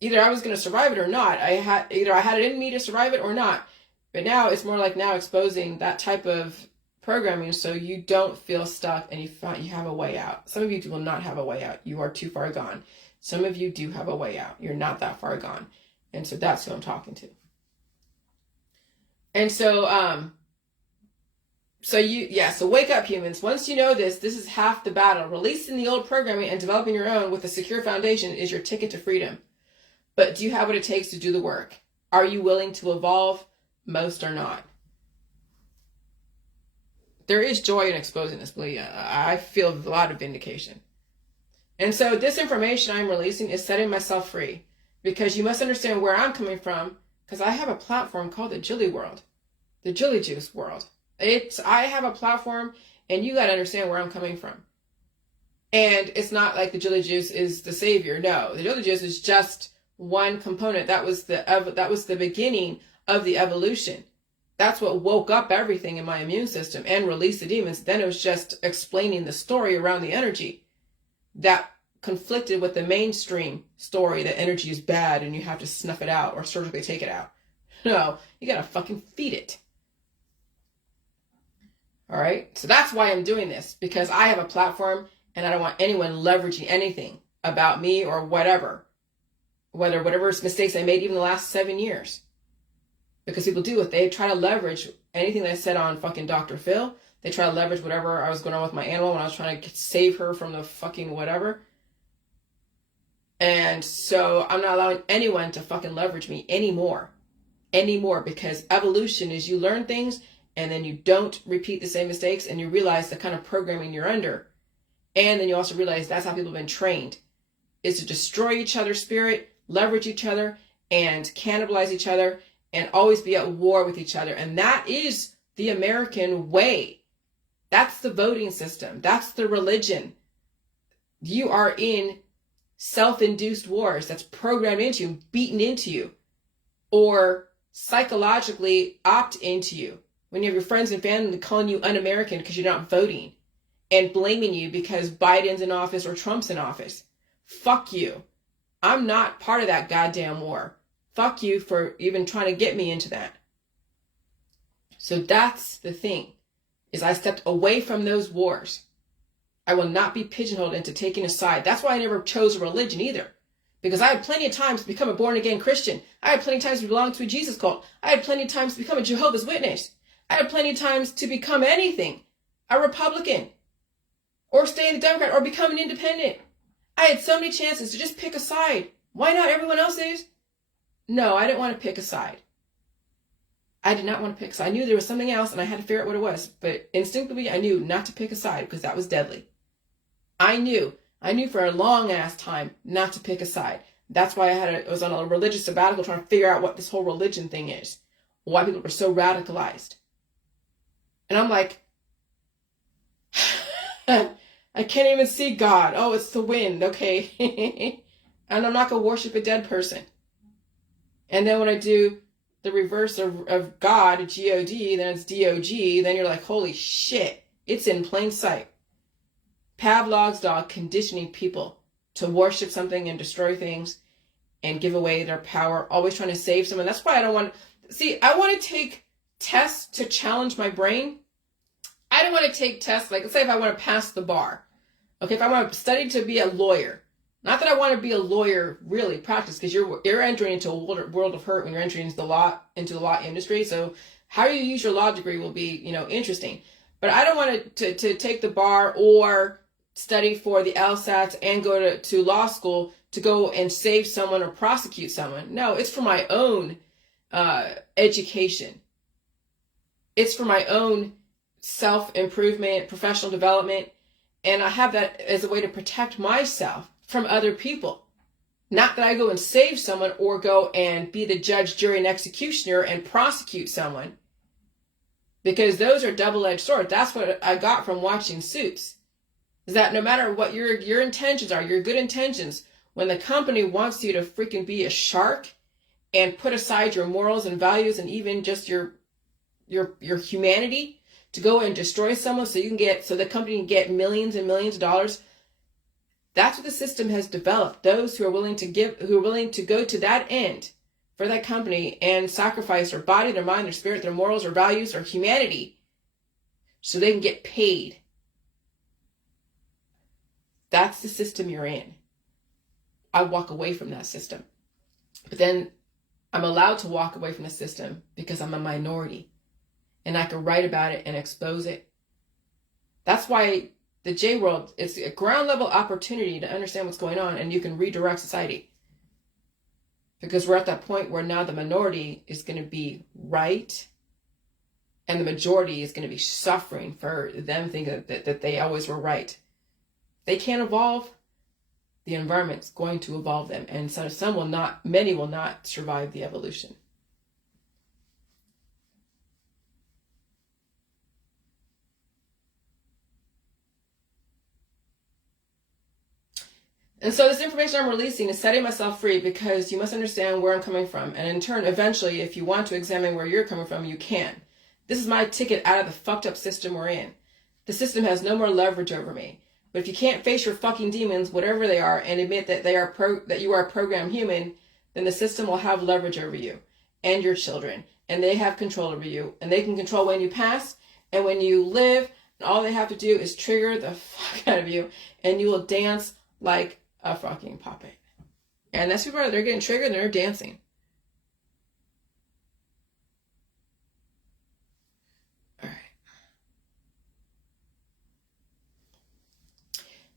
either I was going to survive it or not. Either I had it in me to survive it or not. But now it's more like now exposing that type of programming so you don't feel stuck and you have a way out. Some of you will not have a way out. You are too far gone. Some of you do have a way out. You're not that far gone. And so that's who I'm talking to. And so, so wake up, humans. Once you know this is half the battle. Releasing the old programming and developing your own with a secure foundation is your ticket to freedom. But do you have what it takes to do the work? Are you willing to evolve? Most are not. There is joy in exposing this, believe me. I feel a lot of vindication. And so this information I'm releasing is setting myself free. Because you must understand where I'm coming from, because I have a platform called the Jilly World, the Jilly Juice World. I have a platform, and you got to understand where I'm coming from. And it's not like the Jilly Juice is the savior. No, the Jilly Juice is just one component. That was the beginning of the evolution. That's what woke up everything in my immune system and released the demons. Then it was just explaining the story around the energy that conflicted with the mainstream story that energy is bad and you have to snuff it out or surgically take it out. No, you gotta fucking feed it. All right, so that's why I'm doing this, because I have a platform and I don't want anyone leveraging anything about me or whatever mistakes I made even the last 7 years. Because people do it. They try to leverage anything that I said on fucking Dr. Phil. They try to leverage whatever I was going on with my animal when I was trying to save her from the fucking whatever. And so I'm not allowing anyone to fucking leverage me anymore, because evolution is you learn things and then you don't repeat the same mistakes and you realize the kind of programming you're under. And then you also realize that's how people have been trained, is to destroy each other's spirit, leverage each other, and cannibalize each other, and always be at war with each other. And that is the American way. That's the voting system. That's the religion. You are in self-induced wars that's programmed into you, beaten into you, or psychologically opt into you. When you have your friends and family calling you un-American because you're not voting and blaming you because Biden's in office or Trump's in office. Fuck you. I'm not part of that goddamn war. Fuck you for even trying to get me into that. So that's the thing, is I stepped away from those wars. I will not be pigeonholed into taking a side. That's why I never chose a religion either. Because I had plenty of times to become a born-again Christian. I had plenty of times to belong to a Jesus cult. I had plenty of times to become a Jehovah's Witness. I had plenty of times to become anything. A Republican. Or stay in the Democrat. Or become an independent. I had so many chances to just pick a side. Why not everyone else is? No, I didn't want to pick a side. I did not want to pick a side. I knew there was something else and I had to figure out what it was. But instinctively, I knew not to pick a side because that was deadly. I knew for a long ass time not to pick a side. That's why I was on a religious sabbatical trying to figure out what this whole religion thing is. Why people were so radicalized. And I'm like, I can't even see God. Oh, it's the wind. Okay. And I'm not going to worship a dead person. And then when I do the reverse of God, G-O-D, then it's D-O-G, then you're like, holy shit, it's in plain sight. Pavlov's dog conditioning people to worship something and destroy things and give away their power, always trying to save someone. That's why I don't want to, see, I want to take tests to challenge my brain. I don't want to take tests, like, let's say if I want to pass the bar. Okay, if I want to study to be a lawyer, not that I want to be a lawyer really practice, because you're entering into a world of hurt when you're entering into the law industry. So how you use your law degree will be, interesting. But I don't want to take the bar or study for the LSATs and go to law school to go and save someone or prosecute someone. No, it's for my own education. It's for my own self-improvement, professional development. And I have that as a way to protect myself from other people. Not that I go and save someone or go and be the judge, jury, and executioner and prosecute someone. Because those are double-edged swords. That's what I got from watching Suits. Is that no matter what your intentions are, your good intentions, when the company wants you to freaking be a shark and put aside your morals and values and even just your humanity to go and destroy someone so the company can get millions and millions of dollars. That's what the system has developed. Those who are willing to go to that end for that company and sacrifice their body, their mind, their spirit, their morals, their values, their humanity so they can get paid. That's the system you're in. I walk away from that system. But then I'm allowed to walk away from the system because I'm a minority. And I can write about it and expose it. That's why the J world is a ground level opportunity to understand what's going on, and you can redirect society. Because we're at that point where now the minority is going to be right, and the majority is going to be suffering for them thinking that they always were right. They can't evolve. The environment's going to evolve them, and so many will not survive the evolution. And so this information I'm releasing is setting myself free because you must understand where I'm coming from. And in turn, eventually, if you want to examine where you're coming from, you can. This is my ticket out of the fucked up system we're in. The system has no more leverage over me. But if you can't face your fucking demons, whatever they are, and admit that that you are a programmed human, then the system will have leverage over you and your children. And they have control over you. And they can control when you pass and when you live. And all they have to do is trigger the fuck out of you. And you will dance like a fucking puppet. And that's people they're getting triggered and they're dancing. All right.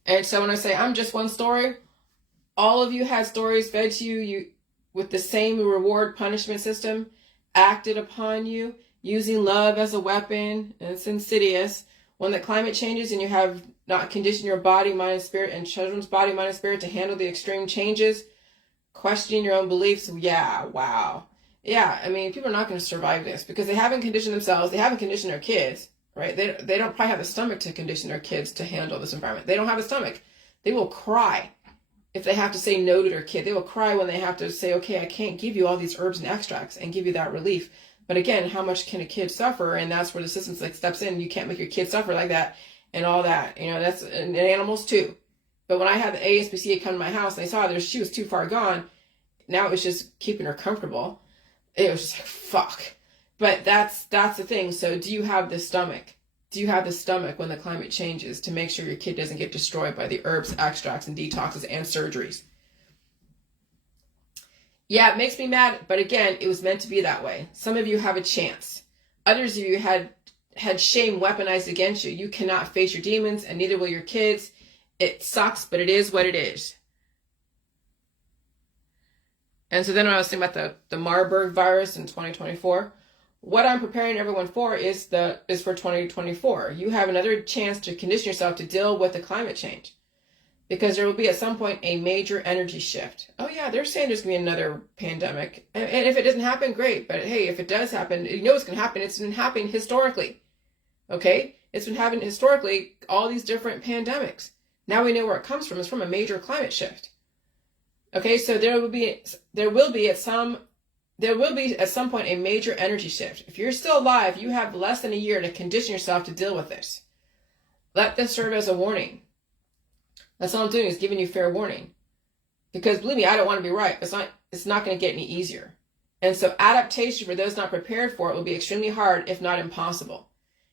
And so when I say I'm just one story, all of you had stories fed to you with the same reward punishment system acted upon you using love as a weapon, and it's insidious. When the climate changes and you have not conditioned your body, mind, and spirit, and children's body, mind, and spirit to handle the extreme changes, questioning your own beliefs, yeah, wow. Yeah, I mean, people are not going to survive this because they haven't conditioned themselves. They haven't conditioned their kids, right? They don't probably have the stomach to condition their kids to handle this environment. They don't have a stomach. They will cry if they have to say no to their kid. They will cry when they have to say, okay, I can't give you all these herbs and extracts and give you that relief. But again, how much can a kid suffer? And that's where the system steps in. You can't make your kid suffer like that and all that. That's and animals too. But when I had the ASPCA come to my house and they saw she was too far gone, now it was just keeping her comfortable. It was just like, fuck. But that's the thing. So do you have the stomach? Do you have the stomach when the climate changes to make sure your kid doesn't get destroyed by the herbs, extracts, and detoxes and surgeries? Yeah, it makes me mad, but again, it was meant to be that way. Some of you have a chance. Others of you had shame weaponized against you. You cannot face your demons, and neither will your kids. It sucks, but it is what it is. And so then when I was thinking about the Marburg virus in 2024, what I'm preparing everyone for is for 2024. You have another chance to condition yourself to deal with the climate change. Because there will be at some point a major energy shift. Oh yeah, they're saying there's going to be another pandemic. And if it doesn't happen, great. But hey, if it does happen, you know what's going to happen. It's been happening historically. Okay? It's been happening historically, all these different pandemics. Now we know where it comes from. It's from a major climate shift. Okay, so there will be at some there will be at some point a major energy shift. If you're still alive, you have less than a year to condition yourself to deal with this. Let this serve as a warning. That's all I'm doing, is giving you fair warning. Because believe me, I don't want to be right. It's not going to get any easier. And so adaptation for those not prepared for it will be extremely hard, if not impossible.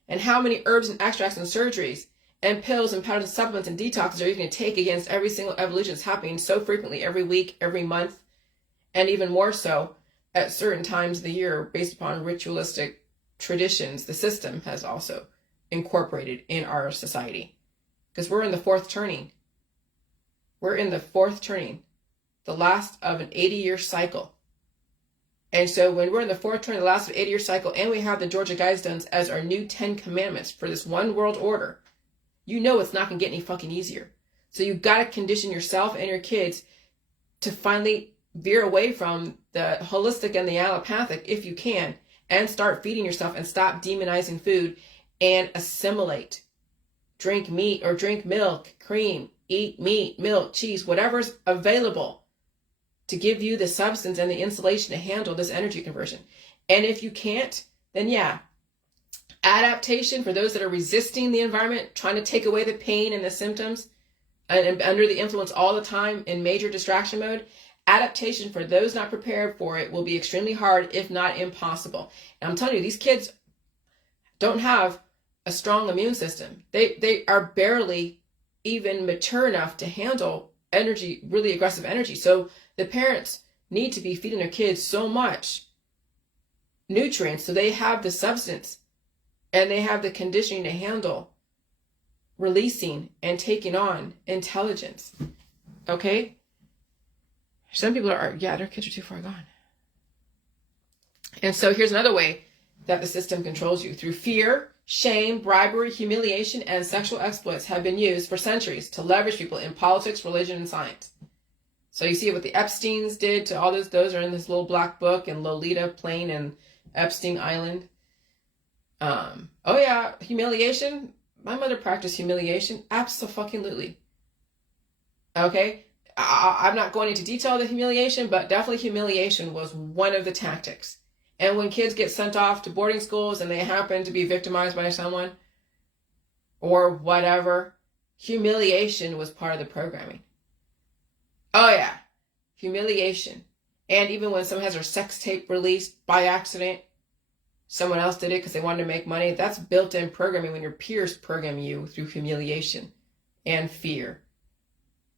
And how many herbs and extracts and surgeries and pills and powders and supplements and detoxes are you going to take against every single evolution that's happening so frequently every week, every month, and even more so at certain times of the year based upon ritualistic traditions the system has also incorporated in our society. Because we're in the fourth turning. We're in the fourth turning, the last of an 80-year cycle. And so when we're in the fourth turning, the last of an 80-year cycle, and we have the Georgia Guidestones as our new 10 commandments for this one world order, you know it's not going to get any fucking easier. So you got to condition yourself and your kids to finally veer away from the holistic and the allopathic, if you can, and start feeding yourself and stop demonizing food and assimilate. Drink meat or drink milk, cream, eat meat, milk, cheese, whatever's available to give you the substance and the insulation to handle this energy conversion. And if you can't, then yeah, adaptation for those that are resisting the environment, trying to take away the pain and the symptoms, and under the influence all the time in major distraction mode, adaptation for those not prepared for it will be extremely hard, if not impossible. And I'm telling you, these kids don't have a strong immune system. They are barely even mature enough to handle energy, really aggressive energy. So the parents need to be feeding their kids so much nutrients so they have the substance and they have the conditioning to handle releasing and taking on intelligence. Okay? Some people are, yeah, their kids are too far gone. And so here's another way that the system controls you. Through fear, shame, bribery, humiliation, and sexual exploits have been used for centuries to leverage people in politics, religion, and science. So you see what the Epsteins did to all those are in this little black book, and Lolita Plain and Epstein Island. Oh yeah, humiliation. My mother practiced humiliation. Absolutely. Okay? I'm not going into detail of the humiliation, but definitely humiliation was one of the tactics. And when kids get sent off to boarding schools and they happen to be victimized by someone or whatever, humiliation was part of the programming. Oh yeah, humiliation. And even when someone has their sex tape released by accident, someone else did it because they wanted to make money, that's built-in programming when your peers program you through humiliation and fear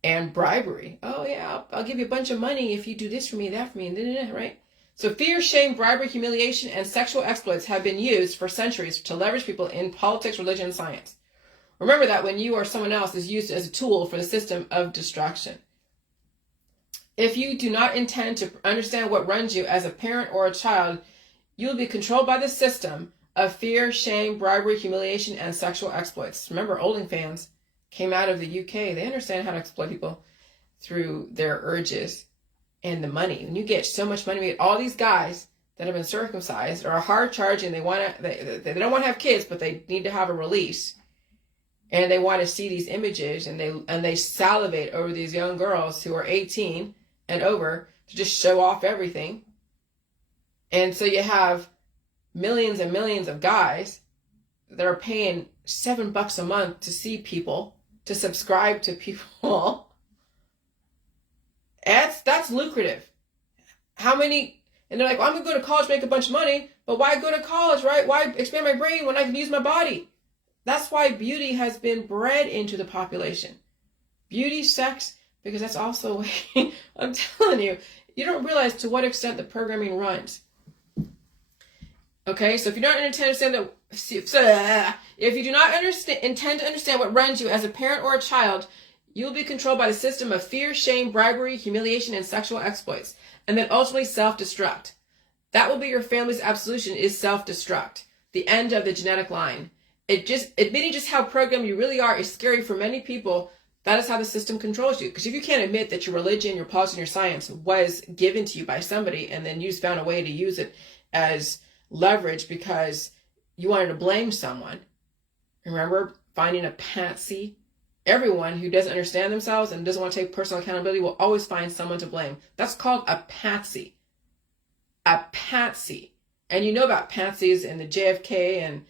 and bribery. Oh yeah, I'll give you a bunch of money if you do this for me, that for me, and right? So fear, shame, bribery, humiliation, and sexual exploits have been used for centuries to leverage people in politics, religion, and science. Remember that when you or someone else is used as a tool for the system of destruction. If you do not intend to understand what runs you as a parent or a child, you will be controlled by the system of fear, shame, bribery, humiliation, and sexual exploits. Remember, OnlyFans came out of the UK. They understand how to exploit people through their urges and the money. When you get so much money, we get all these guys that have been circumcised or are hard charging. They don't want to have kids, but they need to have a release, and they want to see these images, and they salivate over these young girls who are 18 and over to just show off everything. And so you have millions and millions of guys that are paying $7 a month to see people, to subscribe to people. That's lucrative. How many? And they're like, well, I'm going to go to college, make a bunch of money, but why go to college, right? Why expand my brain when I can use my body? That's why beauty has been bred into the population. Beauty, sex, because that's also, I'm telling you, you don't realize to what extent the programming runs. Okay, so if you don't intend to understand what runs you as a parent or a child, you'll be controlled by the system of fear, shame, bribery, humiliation, and sexual exploits, and then ultimately self-destruct. That will be your family's absolution, is self-destruct, the end of the genetic line. Admitting just how programmed you really are is scary for many people. That is how the system controls you. Because if you can't admit that your religion, your politics, and your science was given to you by somebody, and then you just found a way to use it as leverage because you wanted to blame someone. Remember, finding a patsy. Everyone who doesn't understand themselves and doesn't want to take personal accountability will always find someone to blame. That's called a patsy. a patsy. And you know about patsies and the JFK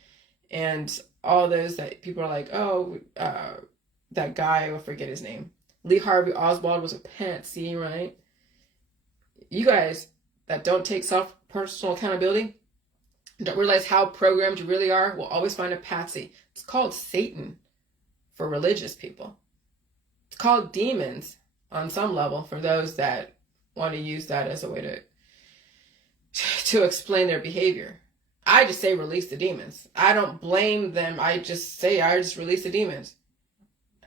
and all those that people are like, oh, that guy, I forget his name. Lee Harvey Oswald was a patsy, right? You guys that don't take personal accountability, don't realize how programmed you really are, will always find a patsy. It's called Satan for religious people. It's called demons on some level for those that want to use that as a way to explain their behavior. I just say release the demons. I don't blame them. I just release the demons.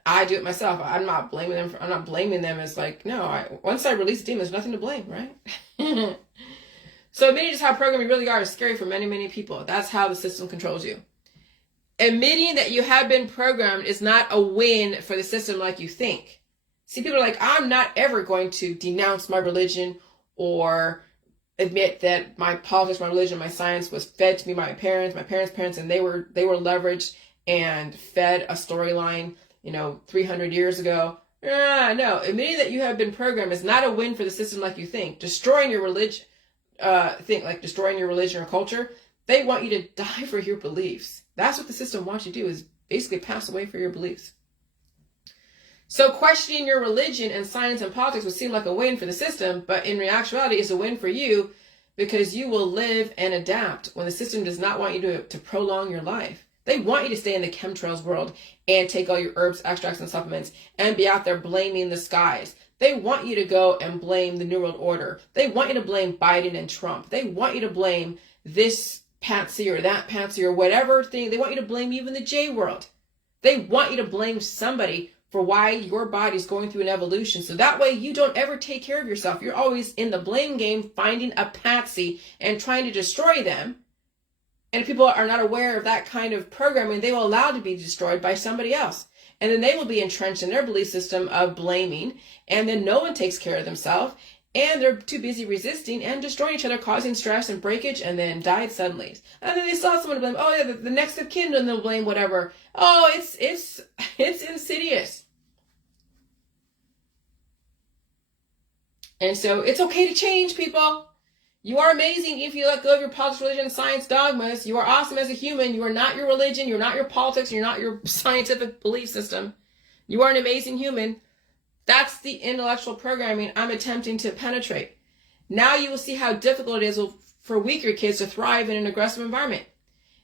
I do it myself. I'm not blaming them. I'm not blaming them as like, no, once I release the demons, there's nothing to blame, right? So admitting just how programmed you really are is scary for many, many people. That's how the system controls you. Admitting that you have been programmed is not a win for the system like you think. See, people are like, I'm not ever going to denounce my religion or admit that my politics, my religion, my science was fed to me by my parents, and they were leveraged and fed a storyline, 300 years ago. No, admitting that you have been programmed is not a win for the system like you think. Destroying your religion, destroying your religion or culture, they want you to die for your beliefs. That's what the system wants you to do, is basically pass away for your beliefs. So questioning your religion and science and politics would seem like a win for the system, but in actuality it's a win for you, because you will live and adapt when the system does not want you to prolong your life. They want you to stay in the chemtrails world and take all your herbs, extracts, and supplements and be out there blaming the skies. They want you to go and blame the New World Order. They want you to blame Biden and Trump. They want you to blame this patsy or that patsy or whatever thing. They want you to blame even the J world. They want you to blame somebody for why your body's going through an evolution. So that way you don't ever take care of yourself. You're always in the blame game, finding a patsy and trying to destroy them. And if people are not aware of that kind of programming, they will allow to be destroyed by somebody else. And then they will be entrenched in their belief system of blaming. And then no one takes care of themselves. And they're too busy resisting and destroying each other, causing stress and breakage, and then died suddenly. And then they saw someone to blame. Oh yeah, the next of kin, and they'll blame whatever. Oh, it's insidious. And so it's okay to change, people. You are amazing if you let go of your politics, religion, and science dogmas. You are awesome as a human. You are not your religion. You're not your politics. You're not your scientific belief system. You are an amazing human. That's the intellectual programming I'm attempting to penetrate. Now you will see how difficult it is for weaker kids to thrive in an aggressive environment.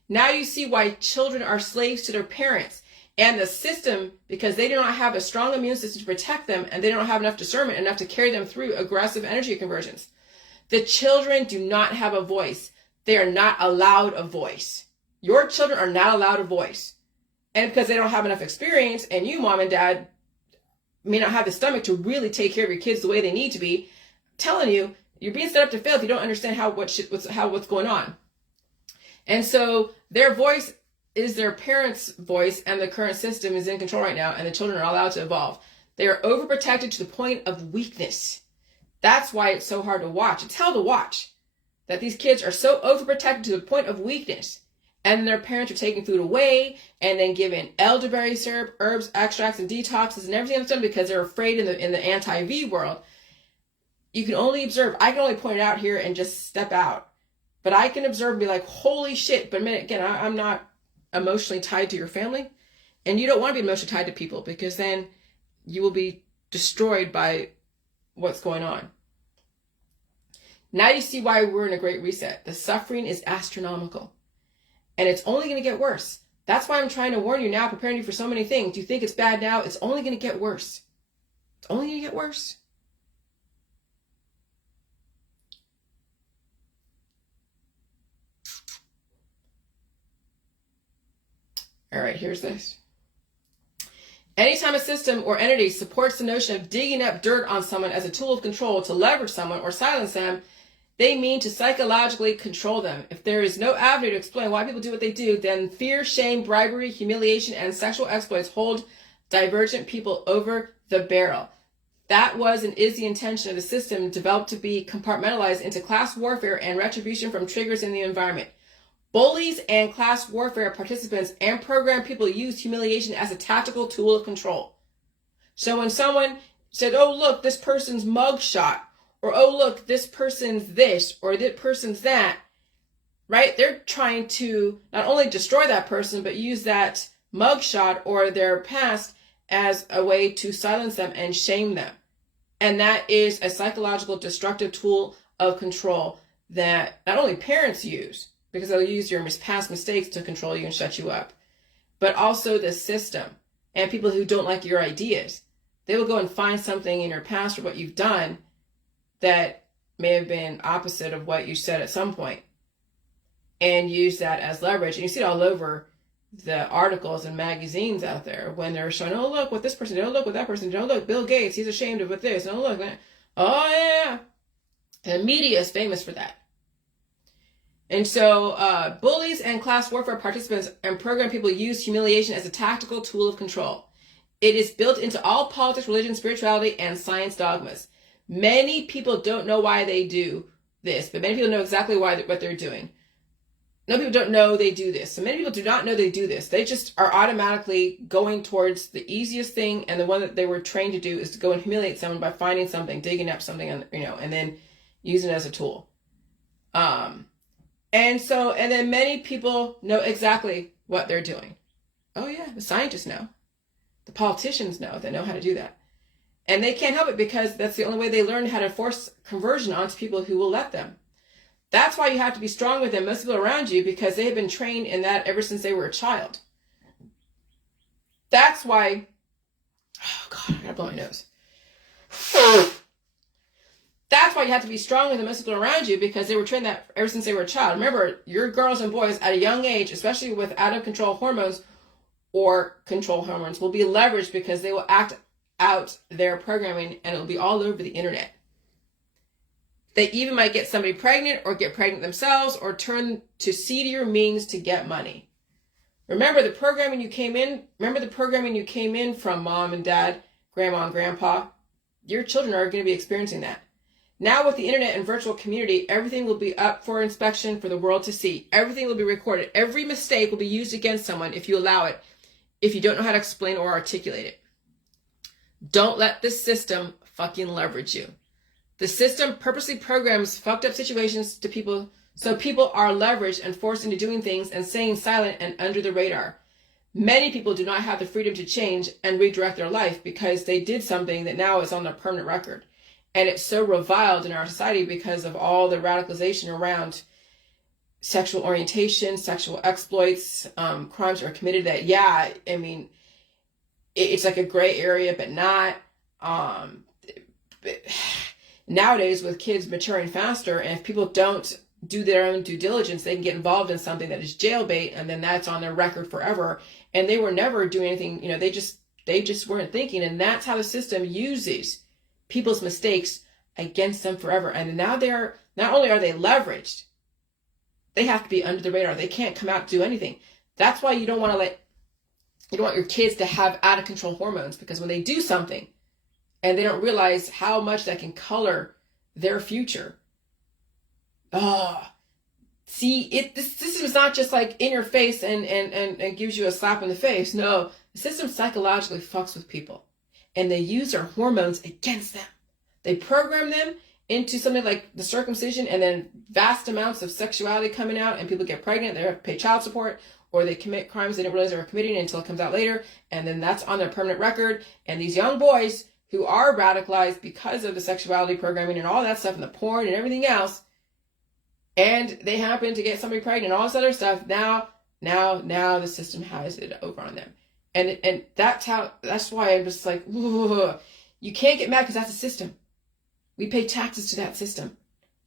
Now you see why children are slaves to their parents and the system, because they do not have a strong immune system to protect them, and they don't have enough discernment enough to carry them through aggressive energy conversions. The children do not have a voice. They are not allowed a voice. Your children are not allowed a voice. And because they don't have enough experience, and you, mom and dad, may not have the stomach to really take care of your kids the way they need to be, I'm telling you, you're being set up to fail if you don't understand what's going on. And so their voice is their parents' voice, and the current system is in control right now, and the children are allowed to evolve. They are overprotected to the point of weakness. That's why it's so hard to watch. It's hell to watch that these kids are so overprotected to the point of weakness, and their parents are taking food away and then giving elderberry syrup, herbs, extracts, and detoxes and everything else because they're afraid in the anti-V world. You can only observe. I can only point it out here and just step out. But I can observe and be like, holy shit. But again, I'm not emotionally tied to your family. And you don't want to be emotionally tied to people, because then you will be destroyed by what's going on. Now you see why we're in a great reset. The suffering is astronomical. And it's only going to get worse. That's why I'm trying to warn you now, preparing you for so many things. You think it's bad now, it's only going to get worse. It's only going to get worse. All right, here's this. Anytime a system or entity supports the notion of digging up dirt on someone as a tool of control to leverage someone or silence them, they mean to psychologically control them. If there is no avenue to explain why people do what they do, then fear, shame, bribery, humiliation, and sexual exploits hold divergent people over the barrel. That was and is the intention of the system, developed to be compartmentalized into class warfare and retribution from triggers in the environment. Bullies and class warfare participants and program people use humiliation as a tactical tool of control. So when someone said, oh, look, this person's mug shot, or, oh, look, this person's this, or this person's that, right? They're trying to not only destroy that person, but use that mugshot or their past as a way to silence them and shame them. And that is a psychological destructive tool of control that not only parents use, because they'll use your past mistakes to control you and shut you up, but also the system and people who don't like your ideas. They will go and find something in your past or what you've done that may have been opposite of what you said at some point and use that as leverage. And you see it all over the articles and magazines out there when they're showing, oh, look what this person did, oh, look what that person did, oh, look, Bill Gates, he's ashamed of what this, oh, look, oh, yeah. And the media is famous for that. And so bullies and class warfare participants and program people use humiliation as a tactical tool of control. It is built into all politics, religion, spirituality, and science dogmas. Many people don't know why they do this, but many people know exactly what they're doing. No, people don't know they do this. So many people do not know they do this. They just are automatically going towards the easiest thing, and the one that they were trained to do is to go and humiliate someone by finding something, digging up something, and then using it as a tool. And then many people know exactly what they're doing. Oh yeah, the scientists know. The politicians know. They know how to do that. And they can't help it because that's the only way they learn how to force conversion onto people who will let them. That's why you have to be strong with them, most people around you, because they have been trained in that ever since they were a child. That's why, oh God, I gotta blow my nose. That's why you have to be strong with the most people around you, because they were trained that ever since they were a child. Remember, your girls and boys at a young age, especially with out of control hormones or control hormones, will be leveraged because they will act out their programming and it'll be all over the internet. They even might get somebody pregnant or get pregnant themselves or turn to seedier means to get money. Remember the programming you came in from mom and dad, grandma and grandpa. Your children are going to be experiencing that. Now with the internet and virtual community, everything will be up for inspection for the world to see. Everything will be recorded. Every mistake will be used against someone if you allow it, if you don't know how to explain or articulate it. Don't let the system fucking leverage you. The system purposely programs fucked up situations to people, so people are leveraged and forced into doing things and staying silent and under the radar. Many people do not have the freedom to change and redirect their life because they did something that now is on their permanent record. And it's so reviled in our society because of all the radicalization around sexual orientation, sexual exploits, crimes are committed that, yeah, I mean, it's like a gray area, but not. Nowadays, with kids maturing faster, and if people don't do their own due diligence, they can get involved in something that is jailbait, and then that's on their record forever. And they were never doing anything, they just weren't thinking. And that's how the system uses people's mistakes against them forever. And now not only are they leveraged, they have to be under the radar. They can't come out to do anything. That's why you don't want your kids to have out of control hormones, because when they do something and they don't realize how much that can color their future. This system is not just like in your face and gives you a slap in the face. No, the system psychologically fucks with people, and they use their hormones against them. They program them into something like the circumcision, and then vast amounts of sexuality coming out, and people get pregnant, they have to pay child support, or they commit crimes they didn't realize they were committing until it comes out later, and then that's on their permanent record. And these young boys who are radicalized because of the sexuality programming and all that stuff and the porn and everything else, and they happen to get somebody pregnant and all this other stuff, now the system has it over on them. And that's why I'm just like, ugh. You can't get mad because that's the system. We pay taxes to that system.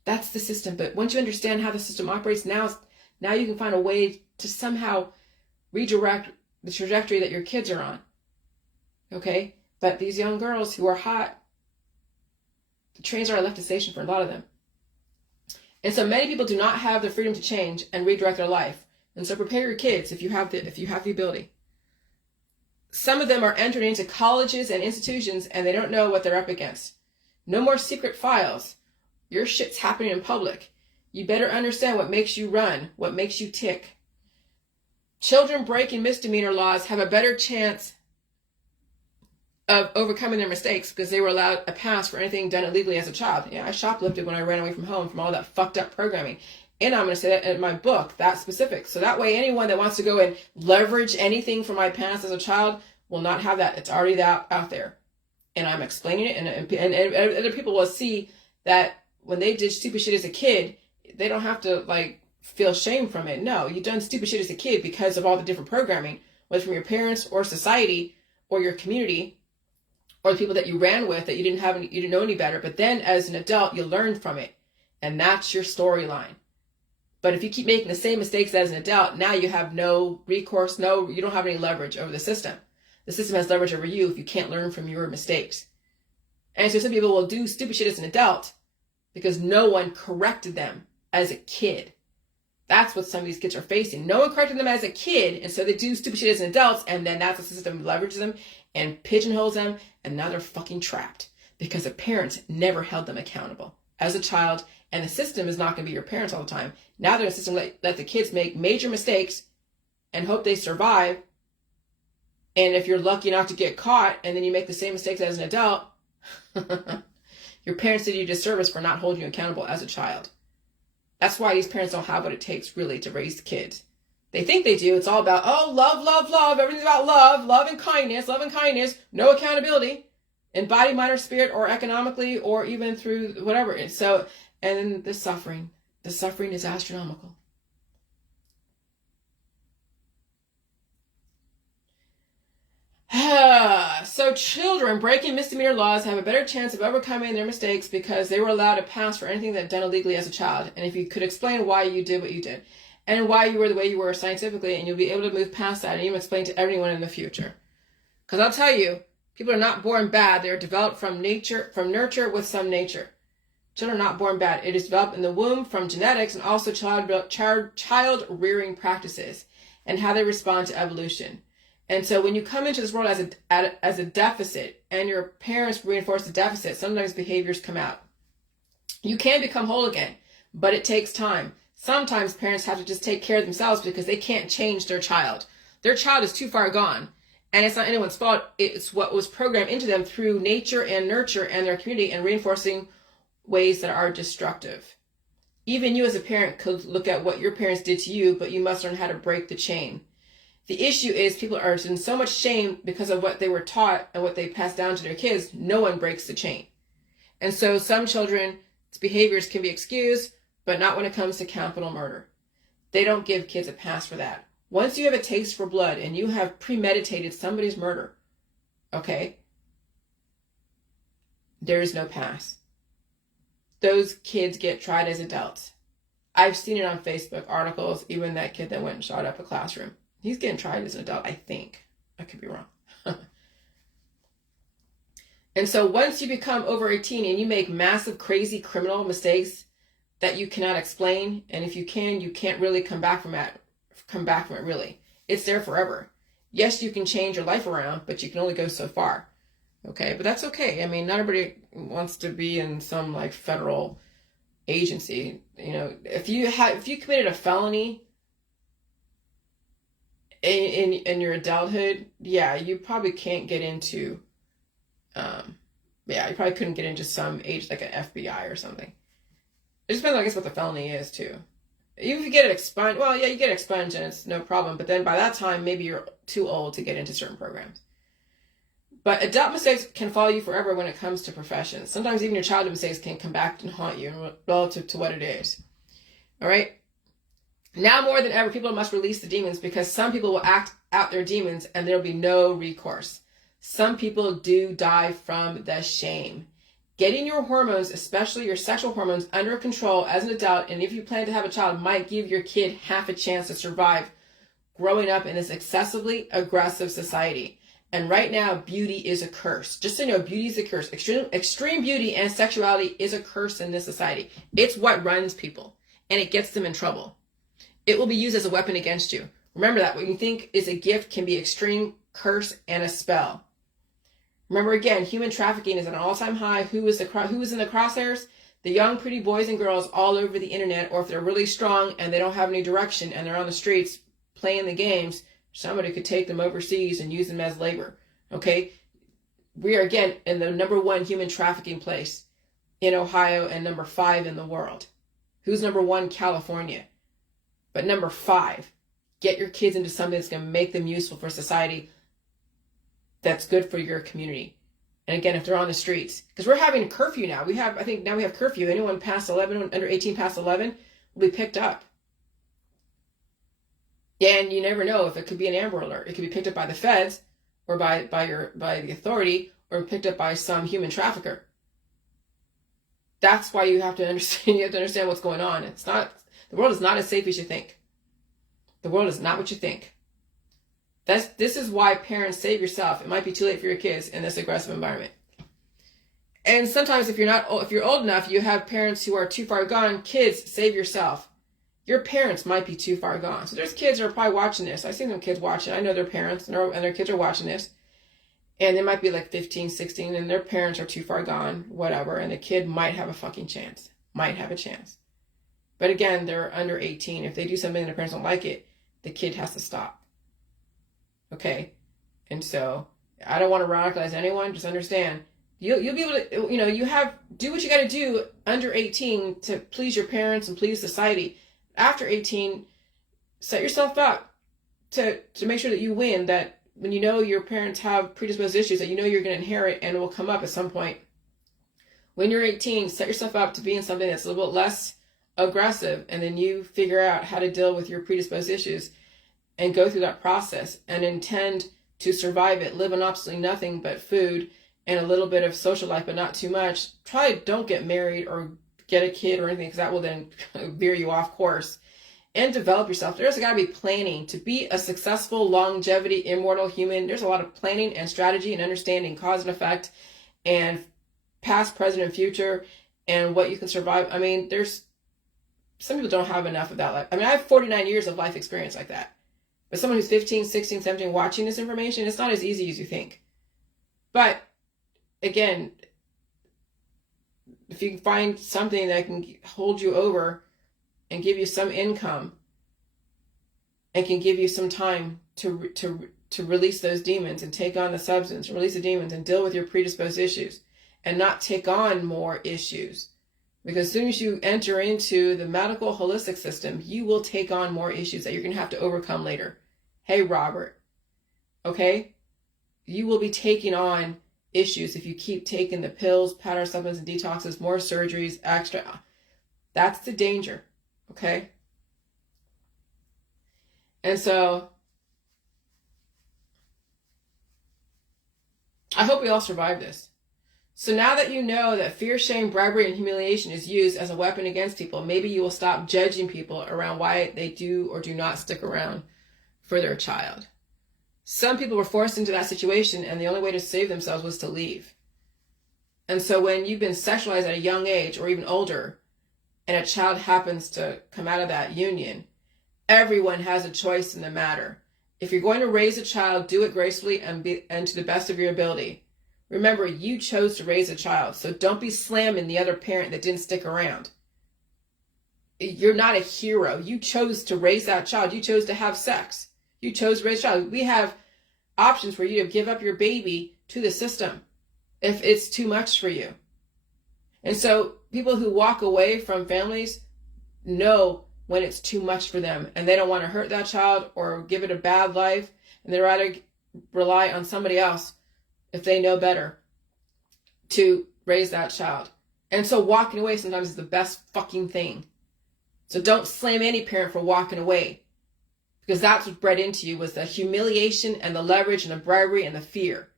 That's the system. But once you understand how the system operates, now you can find a way to somehow redirect the trajectory that your kids are on. Okay? But these young girls who are hot, the trains are at left station for a lot of them. And so many people do not have the freedom to change and redirect their life. And so prepare your kids if you have the ability. Some of them are entered into colleges and institutions and they don't know what they're up against. No more secret files. Your shit's happening in public. You better understand what makes you run, what makes you tick. Children breaking misdemeanor laws have a better chance of overcoming their mistakes because they were allowed a pass for anything done illegally as a child. Yeah, I shoplifted when I ran away from home from all that fucked up programming. And I'm going to say that in my book, that specific. So that way anyone that wants to go and leverage anything from my past as a child will not have that. It's already out there. And I'm explaining it. And other people will see that when they did stupid shit as a kid, they don't have to like feel shame from it. No, you've done stupid shit as a kid because of all the different programming, whether from your parents or society or your community or the people that you ran with that you didn't know any better. But then as an adult, you learned from it. And that's your storyline. But if you keep making the same mistakes as an adult, now you have no recourse, you don't have any leverage over the system. The system has leverage over you if you can't learn from your mistakes. And so some people will do stupid shit as an adult because no one corrected them as a kid. That's what some of these kids are facing. No one corrected them as a kid, and so they do stupid shit as an adult, and then that's the system leverages them and pigeonholes them, and now they're fucking trapped because the parents never held them accountable as a child. And the system is not going to be your parents all the time. Now they're in a system that let the kids make major mistakes and hope they survive. And if you're lucky not to get caught and then you make the same mistakes as an adult, your parents did you a disservice for not holding you accountable as a child. That's why these parents don't have what it takes really to raise kids. They think they do. It's all about, oh, love, love, love. Everything's about love and kindness, no accountability in body, mind, or spirit, or economically, or even through whatever. And so, and the suffering is astronomical. So children breaking misdemeanor laws have a better chance of overcoming their mistakes because they were allowed a pass for anything that done illegally as a child. And if you could explain why you did what you did and why you were the way you were scientifically, and you'll be able to move past that and even explain to everyone in the future. Because I'll tell you, people are not born bad. They're developed from nurture with some nature. Children are not born bad. It is developed in the womb from genetics and also child rearing practices and how they respond to evolution. And so when you come into this world as a deficit and your parents reinforce the deficit, sometimes behaviors come out. You can become whole again, but it takes time. Sometimes parents have to just take care of themselves because they can't change their child. Their child is too far gone. And it's not anyone's fault. It's what was programmed into them through nature and nurture and their community and reinforcing ways that are destructive. Even you as a parent could look at what your parents did to you, but you must learn how to break the chain. The issue is people are in so much shame because of what they were taught and what they passed down to their kids. No one breaks the chain. And so some children's behaviors can be excused, but not when it comes to capital murder. They don't give kids a pass for that. Once you have a taste for blood and you have premeditated somebody's murder, okay, there is no pass. Those kids get tried as adults. I've seen it on Facebook articles, even that kid that went and shot up a classroom. He's getting tried as an adult, I think. I could be wrong. And so once you become over 18 and you make massive, crazy criminal mistakes that you cannot explain, and if you can, you can't really come back from it really. It's there forever. Yes, you can change your life around, but you can only go so far. Okay, but that's okay. I mean, not everybody wants to be in some like federal agency. You know, if you committed a felony in your adulthood, yeah, you probably can't get into, you probably couldn't get into some age like an FBI or something. It just depends, I guess, what the felony is too. Even if you get it expunged, well, yeah, you get it expunged and it's no problem. But then by that time, maybe you're too old to get into certain programs. But adult mistakes can follow you forever when it comes to professions. Sometimes even your childhood mistakes can come back and haunt you relative to what it is. All right? Now more than ever, people must release the demons because some people will act out their demons and there'll be no recourse. Some people do die from the shame. Getting your hormones, especially your sexual hormones, under control as an adult, and if you plan to have a child, might give your kid half a chance to survive growing up in this excessively aggressive society. And right now, beauty is a curse. Just so you know, beauty is a curse. Extreme beauty and sexuality is a curse in this society. It's what runs people, and it gets them in trouble. It will be used as a weapon against you. Remember that. What you think is a gift can be extreme curse and a spell. Remember again, human trafficking is at an all-time high. Who is in the crosshairs? The young, pretty boys and girls all over the internet, or if they're really strong and they don't have any direction and they're on the streets playing the games, somebody could take them overseas and use them as labor. Okay? We are again in the #1 human trafficking place in Ohio and #5 in the world. Who's #1? California. But #5, get your kids into something that's going to make them useful for society, that's good for your community. And again, if they're on the streets, because we're having a curfew now. I think now we have curfew. Anyone past 11, under 18 past 11 will be picked up. And you never know if it could be an Amber Alert. It could be picked up by the feds or by the authority, or picked up by some human trafficker. That's why you have to understand. You have to understand what's going on. The world is not as safe as you think. The world is not what you think. This is why parents, save yourself. It might be too late for your kids in this aggressive environment. And sometimes if you're old enough, you have parents who are too far gone. Kids, save yourself. Your parents might be too far gone. So there's kids that are probably watching this. I've seen them kids watching. I know their parents and their kids are watching this. And they might be like 15, 16, and their parents are too far gone, whatever. And the kid might have a fucking chance. Might have a chance. But again, they're under 18. If they do something and their parents don't like it, the kid has to stop. Okay? And so, I don't want to radicalize anyone. Just understand. You'll be able to, do what you got to do under 18 to please your parents and please society. After 18, set yourself up to make sure that you win, that when you know your parents have predisposed issues that you know you're going to inherit and it will come up at some point. When you're 18, set yourself up to be in something that's a little bit less aggressive, and then you figure out how to deal with your predisposed issues and go through that process and intend to survive it, live on absolutely nothing but food and a little bit of social life, but not too much. Don't get married or get a kid or anything, because that will then veer you off course. And develop yourself. There's got to be planning. To be a successful, longevity, immortal human, there's a lot of planning and strategy and understanding cause and effect and past, present, and future and what you can survive. I mean, some people don't have enough of that life. I mean, I have 49 years of life experience like that. But someone who's 15, 16, 17 watching this information, it's not as easy as you think. But again, if you can find something that can hold you over and give you some income and can give you some time to release those demons and take on the substance, release the demons and deal with your predisposed issues and not take on more issues. Because as soon as you enter into the medical holistic system, you will take on more issues that you're going to have to overcome later. Hey, Robert, okay? You will be taking on issues if you keep taking the pills, powder supplements, and detoxes, more surgeries, extra. That's the danger, okay? And so, I hope we all survive this. So now that you know that fear, shame, bribery, and humiliation is used as a weapon against people, maybe you will stop judging people around why they do or do not stick around for their child. Some people were forced into that situation, and the only way to save themselves was to leave. And so when you've been sexualized at a young age or even older, and a child happens to come out of that union, everyone has a choice in the matter. If you're going to raise a child, do it gracefully and to the best of your ability. Remember, you chose to raise a child, so don't be slamming the other parent that didn't stick around. You're not a hero. You chose to raise that child. You chose to have sex. You chose to raise a child. We have options for you to give up your baby to the system if it's too much for you. And so people who walk away from families know when it's too much for them, and they don't want to hurt that child or give it a bad life, and they'd rather rely on somebody else, if they know better, to raise that child. And so walking away sometimes is the best fucking thing. So don't slam any parent for walking away, because that's what bred into you, was the humiliation and the leverage and the bribery and the fear.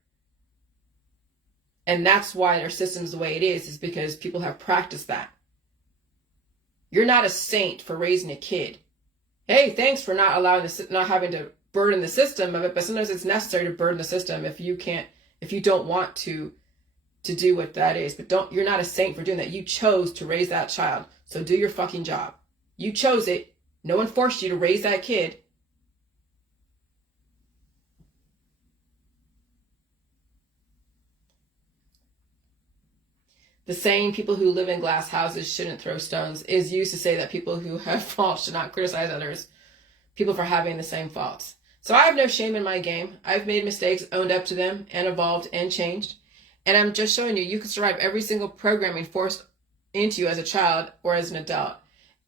And that's why their system's the way it is because people have practiced that. You're not a saint for raising a kid. Hey, thanks for not having to burden the system of it, but sometimes it's necessary to burden the system if you don't want to do what that is. But you're not a saint for doing that. You chose to raise that child. So do your fucking job. You chose it. No one forced you to raise that kid. The saying, people who live in glass houses shouldn't throw stones, is used to say that people who have faults should not criticize others, people for having the same faults. So I have no shame in my game. I've made mistakes, owned up to them, and evolved and changed. And I'm just showing you, you can survive every single programming forced into you as a child or as an adult.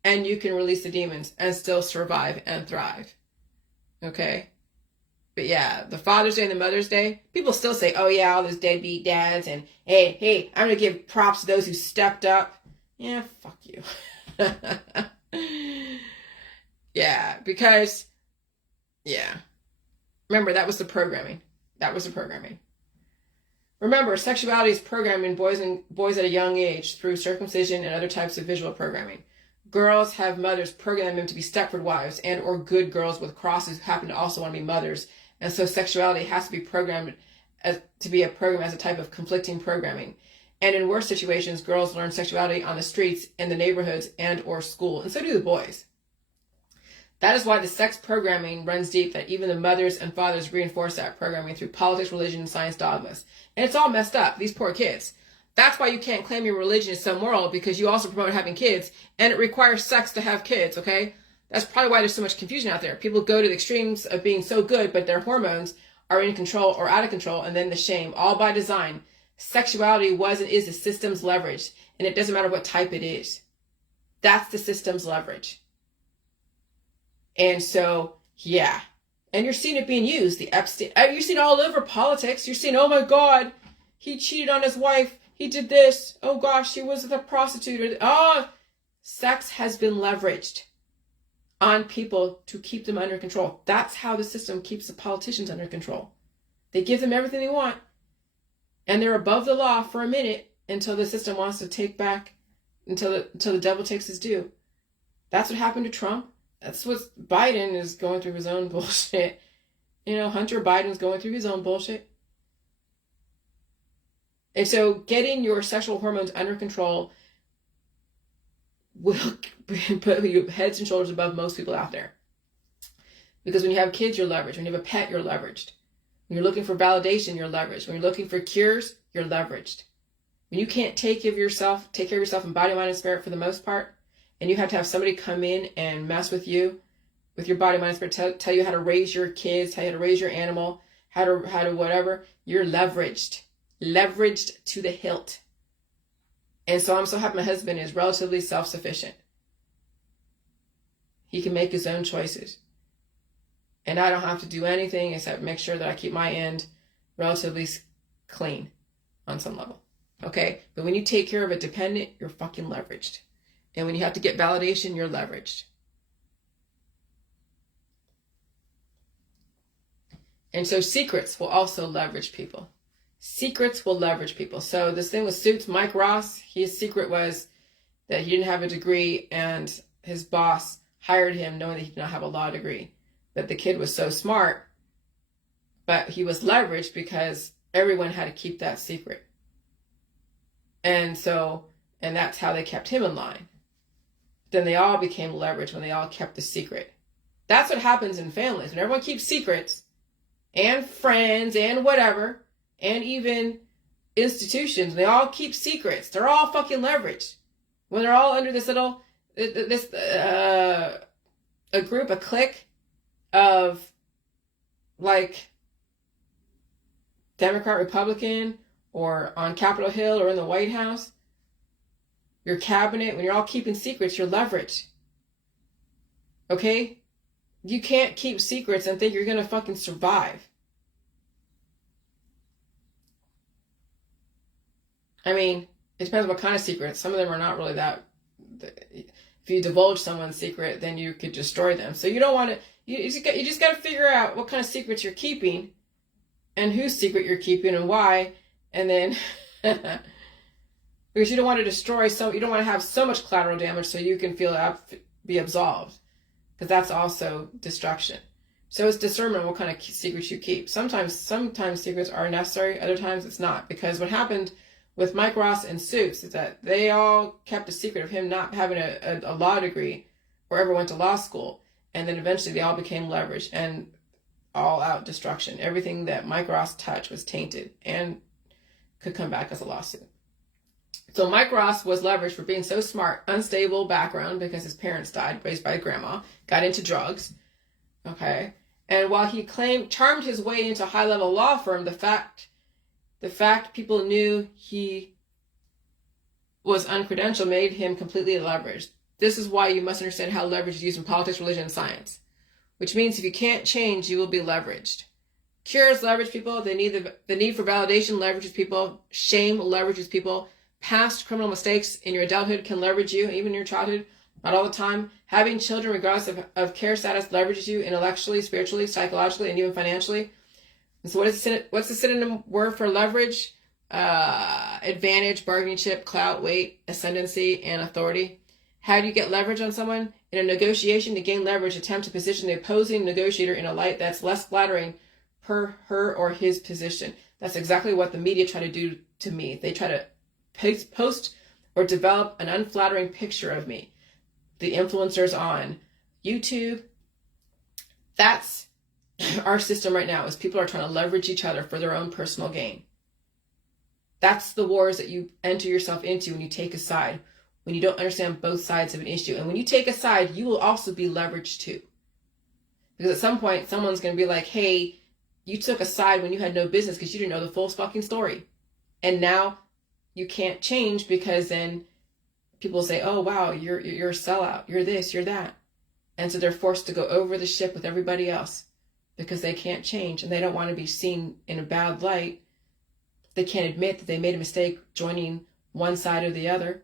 And you can release the demons and still survive and thrive. Okay? But yeah, the Father's Day and the Mother's Day, people still say, oh yeah, all those deadbeat dads, and hey, I'm going to give props to those who stepped up. Yeah, fuck you. Yeah, because, yeah. Remember, that was the programming. Remember, sexuality is programmed in boys at a young age through circumcision and other types of visual programming. Girls have mothers program them to be Stepford wives and or good girls with crosses who happen to also want to be mothers. And so sexuality has to be programmed to be a program as a type of conflicting programming. And in worse situations, girls learn sexuality on the streets, in the neighborhoods, and or school. And so do the boys. That is why the sex programming runs deep, that even the mothers and fathers reinforce that programming through politics, religion, and science dogmas. And it's all messed up, these poor kids. That's why you can't claim your religion is so moral, because you also promote having kids, and it requires sex to have kids, okay? That's probably why there's so much confusion out there. People go to the extremes of being so good, but their hormones are in control or out of control, and then the shame, all by design. Sexuality was and is the system's leverage, and it doesn't matter what type it is. That's the system's leverage. And so, yeah. And you're seeing it being used. The Epstein, you're seeing all over politics. You're seeing, oh my God, he cheated on his wife. He did this. Oh gosh, he was with a prostitute. Sex has been leveraged on people to keep them under control. That's how the system keeps the politicians under control. They give them everything they want, and they're above the law for a minute until the system wants to take back, until the devil takes his due. That's what happened to Trump. That's what Biden is going through his own bullshit. Hunter Biden's going through his own bullshit. And so getting your sexual hormones under control will put you heads and shoulders above most people out there. Because when you have kids, you're leveraged. When you have a pet, you're leveraged. When you're looking for validation, you're leveraged. When you're looking for cures, you're leveraged. When you can't take care of yourself in body, mind, and spirit for the most part, and you have to have somebody come in and mess with you, with your body, mind, and spirit, tell you how to raise your kids, how to raise your animal, how to whatever, you're leveraged to the hilt. And so I'm so happy my husband is relatively self-sufficient. He can make his own choices. And I don't have to do anything except make sure that I keep my end relatively clean on some level. Okay? But when you take care of a dependent, you're fucking leveraged. And when you have to get validation, you're leveraged. And so secrets will also leverage people. Secrets will leverage people. So this thing with Suits, Mike Ross, his secret was that he didn't have a degree, and his boss hired him knowing that he did not have a law degree. But the kid was so smart, but he was leveraged because everyone had to keep that secret. And that's how they kept him in line. Then they all became leveraged when they all kept the secret. That's what happens in families. When everyone keeps secrets, and friends, and whatever, and even institutions, they all keep secrets. They're all fucking leveraged. When they're all under this little, a group, a clique of like Democrat, Republican, or on Capitol Hill or in the White House, your cabinet, when you're all keeping secrets, you're leveraged. Okay? You can't keep secrets and think you're going to fucking survive. I mean, it depends on what kind of secrets. Some of them are not really that. If you divulge someone's secret, then you could destroy them. So you don't want to. You just got to figure out what kind of secrets you're keeping, and whose secret you're keeping, and why, and then because you don't want to destroy you don't want to have so much collateral damage so you can be absolved, because that's also destruction. So it's discernment what kind of secrets you keep. Sometimes secrets are necessary, other times it's not, because what happened with Mike Ross and Suits is that they all kept a secret of him not having a law degree or ever went to law school. And then eventually they all became leveraged and all out destruction. Everything that Mike Ross touched was tainted and could come back as a lawsuit. So Mike Ross was leveraged for being so smart, unstable background because his parents died, raised by grandma, got into drugs. Okay. And while he charmed his way into a high-level law firm, the fact The fact people knew he was uncredentialed made him completely leveraged. This is why you must understand how leverage is used in politics, religion, and science. Which means if you can't change, you will be leveraged. Cures leverage people. The need for validation leverages people. Shame leverages people. Past criminal mistakes in your adulthood can leverage you, even in your childhood. Not all the time. Having children, regardless of care status, leverages you intellectually, spiritually, psychologically, and even financially. And so what's the synonym word for leverage? Advantage, bargaining chip, clout, weight, ascendancy, and authority. How do you get leverage on someone? In a negotiation, to gain leverage, attempt to position the opposing negotiator in a light that's less flattering per her or his position. That's exactly what the media try to do to me. They try to post or develop an unflattering picture of me. The influencers on YouTube. That's our system right now, is people are trying to leverage each other for their own personal gain. That's the wars that you enter yourself into when you take a side, when you don't understand both sides of an issue. And when you take a side, you will also be leveraged too. Because at some point, someone's going to be like, hey, you took a side when you had no business because you didn't know the full fucking story. And now you can't change, because then people say, oh, wow, you're a sellout. You're this, you're that. And so they're forced to go over the ship with everybody else because they can't change and they don't want to be seen in a bad light. They can't admit that they made a mistake joining one side or the other.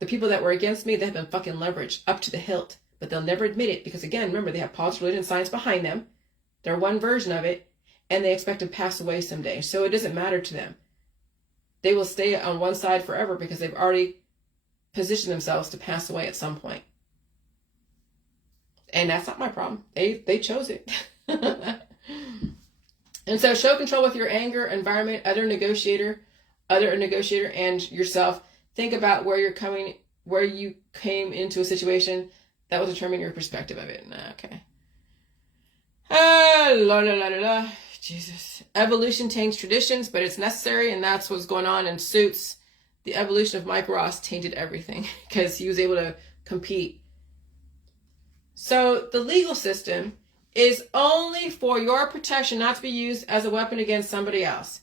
The people that were against me, they've been fucking leveraged up to the hilt, but they'll never admit it because, again, remember, they have politics, religion, and science behind them. They're one version of it, and they expect to pass away someday. So it doesn't matter to them. They will stay on one side forever because they've already positioned themselves to pass away at some point. And that's not my problem. They chose it. And so show control with your anger, environment, other negotiator, and yourself. Think about where you came into a situation that will determine your perspective of it. Okay. Jesus. Evolution taints traditions, but it's necessary, and that's what's going on in Suits. The evolution of Mike Ross tainted everything because he was able to compete. So the legal system is only for your protection, not to be used as a weapon against somebody else.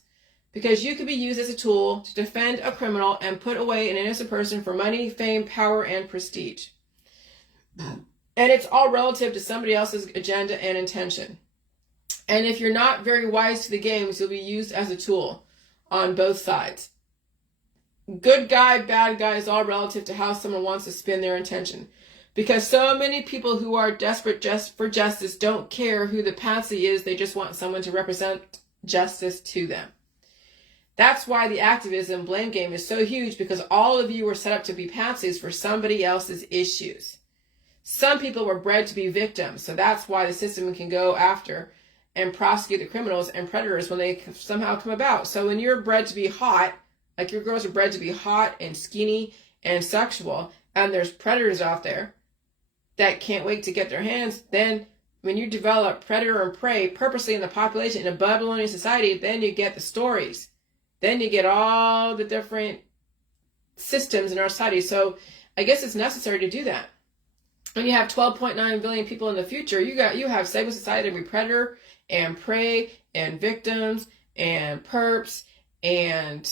Because you could be used as a tool to defend a criminal and put away an innocent person for money, fame, power, and prestige. And it's all relative to somebody else's agenda and intention. And if you're not very wise to the games, you'll be used as a tool on both sides. Good guy, bad guy is all relative to how someone wants to spin their intention. Because so many people who are desperate just for justice don't care who the patsy is. They just want someone to represent justice to them. That's why the activism blame game is so huge, because all of you were set up to be patsies for somebody else's issues. Some people were bred to be victims, so that's why the system can go after and prosecute the criminals and predators when they somehow come about. So when you're bred to be hot, like your girls are bred to be hot and skinny and sexual, and there's predators out there that can't wait to get their hands, then when you develop predator and prey purposely in the population in a Babylonian society, then you get the stories. Then you get all the different systems in our society. So I guess it's necessary to do that. When you have 12.9 billion people in the future, you have segment society to be predator and prey and victims and perps and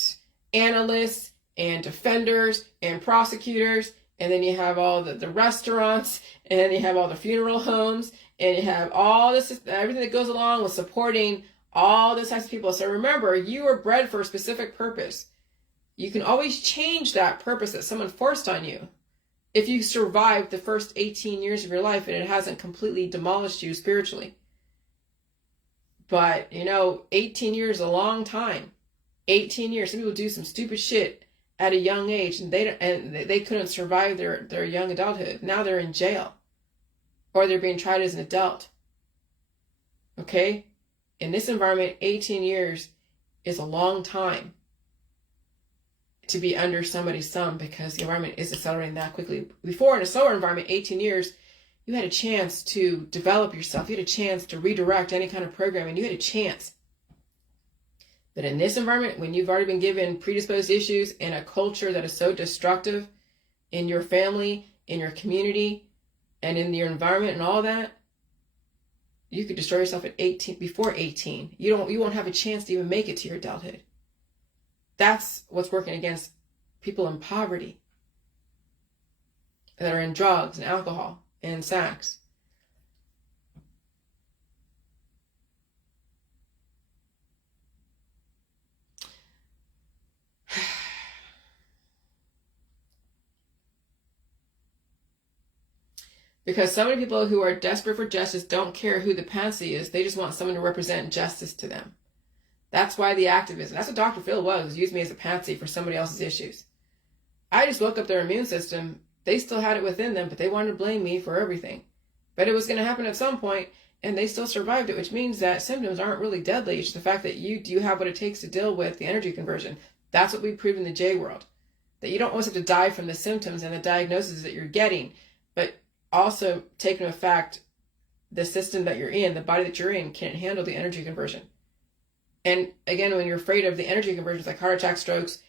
analysts and defenders and prosecutors. And then you have all the restaurants, and then you have all the funeral homes, and you have all this, everything that goes along with supporting all those types of people. So remember, you were bred for a specific purpose. You can always change that purpose that someone forced on you if you survived the first 18 years of your life and it hasn't completely demolished you spiritually. But, 18 years is a long time. 18 years. Some people do some stupid shit at a young age, and they couldn't survive their young adulthood. Now they're in jail, or they're being tried as an adult. Okay? In this environment, 18 years is a long time to be under somebody's thumb, because the environment is accelerating that quickly. Before, in a slower environment, 18 years, you had a chance to develop yourself. You had a chance to redirect any kind of programming. You had a chance. But in this environment, when you've already been given predisposed issues in a culture that is so destructive in your family, in your community, and in your environment and all that, you could destroy yourself at 18, before 18. You won't have a chance to even make it to your adulthood. That's what's working against people in poverty that are in drugs and alcohol and sex. Because so many people who are desperate for justice don't care who the patsy is. They just want someone to represent justice to them. That's why the activism. That's what Dr. Phil was used me as a patsy for somebody else's issues. I just woke up their immune system. They still had it within them, but they wanted to blame me for everything. But it was going to happen at some point, and they still survived it, which means that symptoms aren't really deadly. It's the fact that you have what it takes to deal with the energy conversion. That's what we proved in the J world. That you don't always have to die from the symptoms and the diagnoses that you're getting, but also take into fact the system that you're in, the body that you're in, can't handle the energy conversion. And again, when you're afraid of the energy conversions like heart attack, strokes,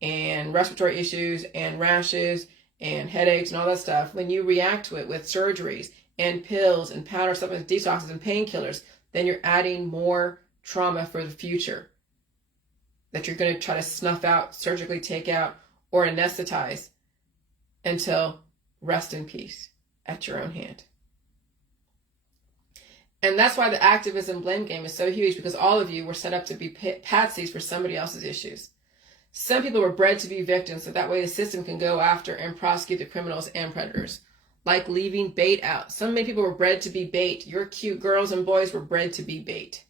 and respiratory issues, and rashes, and headaches, and all that stuff, when you react to it with surgeries, and pills, and powder supplements, detoxes, and painkillers, then you're adding more trauma for the future that you're going to try to snuff out, surgically take out, or anesthetize until rest in peace at your own hand. And that's why the activism blame game is so huge, because all of you were set up to be patsies for somebody else's issues. Some people were bred to be victims, so that way the system can go after and prosecute the criminals and predators. Like leaving bait out. So many people were bred to be bait. Your cute girls and boys were bred to be bait.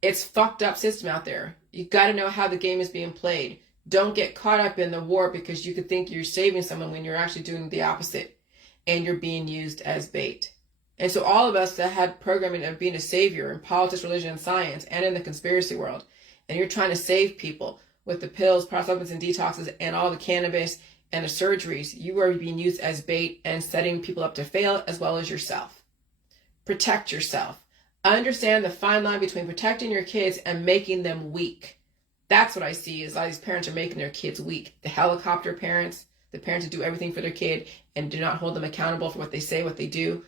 It's fucked up system out there. You got to know how the game is being played. Don't get caught up in the war because you could think you're saving someone when you're actually doing the opposite. And you're being used as bait. And so all of us that had programming of being a savior in politics, religion, and science, and in the conspiracy world, and you're trying to save people with the pills, supplements, and detoxes, and all the cannabis and the surgeries, you are being used as bait and setting people up to fail, as well as yourself. Protect yourself. Understand the fine line between protecting your kids and making them weak. That's what I see, is all these parents are making their kids weak. The helicopter parents, the parents who do everything for their kid and do not hold them accountable for what they say, what they do.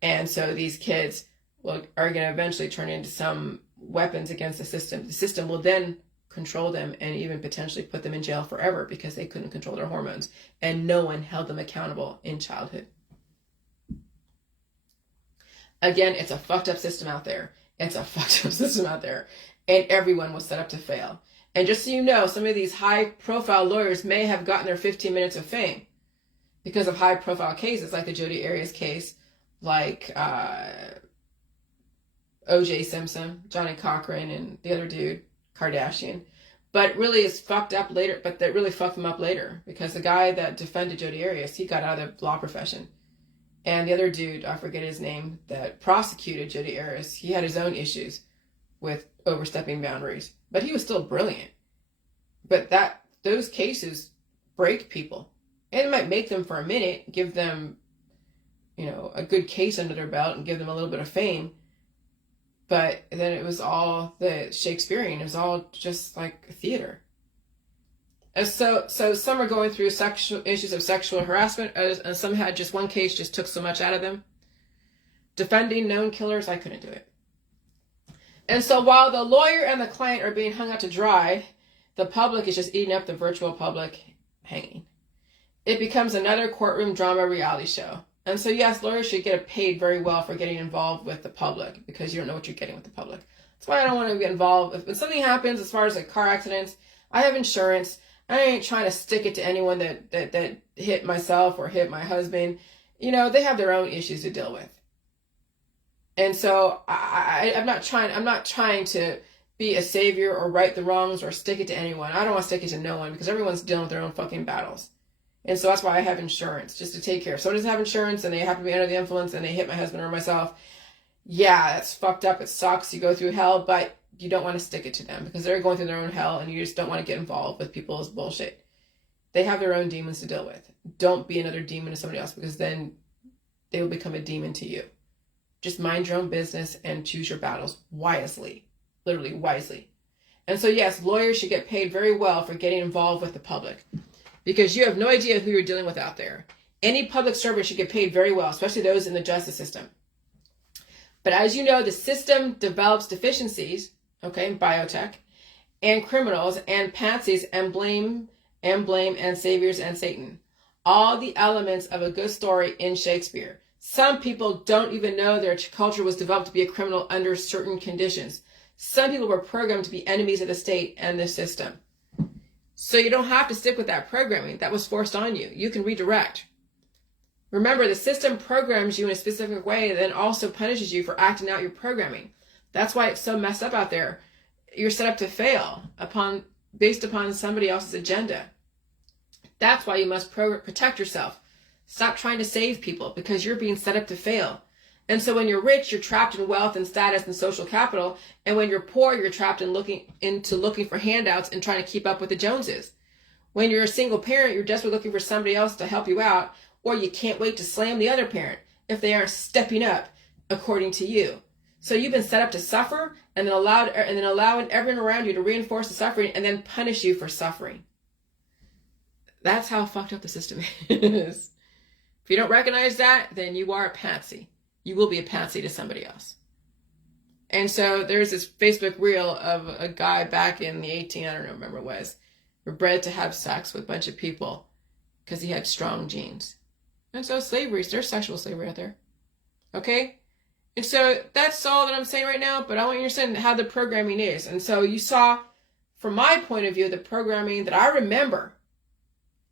And so these kids are going to eventually turn into some weapons against the system. The system will then control them and even potentially put them in jail forever because they couldn't control their hormones. And no one held them accountable in childhood. Again, it's a fucked up system out there. It's a fucked up system out there. And everyone was set up to fail. And just so you know, some of these high-profile lawyers may have gotten their 15 minutes of fame because of high-profile cases like the Jodi Arias case, like O.J. Simpson, Johnny Cochran, and the other dude, Kardashian. But really it's fucked up later, but that really fucked them up later because the guy that defended Jodi Arias, he got out of the law profession. And the other dude, I forget his name, that prosecuted Jodi Arias, he had his own issues with overstepping boundaries. But he was still brilliant. But those cases break people. And it might make them for a minute, give them, a good case under their belt and give them a little bit of fame. But then it was all the Shakespearean. It was all just like theater. And so some are going through issues of sexual harassment, and some had just one case just took so much out of them. Defending known killers, I couldn't do it. And so while the lawyer and the client are being hung out to dry, the public is just eating up the virtual public hanging. It becomes another courtroom drama reality show. And so yes, lawyers should get paid very well for getting involved with the public because you don't know what you're getting with the public. That's why I don't want to get involved. If something happens as far as like car accidents, I have insurance. I ain't trying to stick it to anyone that hit myself or hit my husband. They have their own issues to deal with. And so I'm not trying to be a savior or right the wrongs or stick it to anyone. I don't want to stick it to no one because everyone's dealing with their own fucking battles. And so that's why I have insurance, just to take care. If someone doesn't have insurance and they happen to be under the influence and they hit my husband or myself, yeah, that's fucked up. It sucks. You go through hell, but you don't want to stick it to them because they're going through their own hell and you just don't want to get involved with people's bullshit. They have their own demons to deal with. Don't be another demon to somebody else because then they will become a demon to you. Just mind your own business and choose your battles wisely, literally wisely. And so yes, lawyers should get paid very well for getting involved with the public because you have no idea who you're dealing with out there. Any public servant should get paid very well, especially those in the justice system. But as you know, the system develops deficiencies, okay, in biotech, and criminals and pansies and blame and saviors and Satan. All the elements of a good story in Shakespeare. Some people don't even know their culture was developed to be a criminal under certain conditions. Some people were programmed to be enemies of the state and the system. So you don't have to stick with that programming that was forced on you. You can redirect. Remember, the system programs you in a specific way, then also punishes you for acting out your programming. That's why it's so messed up out there. You're set up to fail based upon somebody else's agenda. That's why you must protect yourself. Stop trying to save people because you're being set up to fail. And so when you're rich, you're trapped in wealth and status and social capital. And when you're poor, you're trapped in looking for handouts and trying to keep up with the Joneses. When you're a single parent, you're desperately looking for somebody else to help you out, or you can't wait to slam the other parent if they aren't stepping up according to you. So you've been set up to suffer and then allowing everyone around you to reinforce the suffering and then punish you for suffering. That's how fucked up the system is. If you don't recognize that, then you are a patsy. You will be a patsy to somebody else. And so there's this Facebook reel of a guy back in the I don't remember it was, were bred to have sex with a bunch of people because he had strong genes. And so there's sexual slavery out there. Okay? And so that's all that I'm saying right now, but I want you to understand how the programming is. And so you saw, from my point of view, the programming that I remember.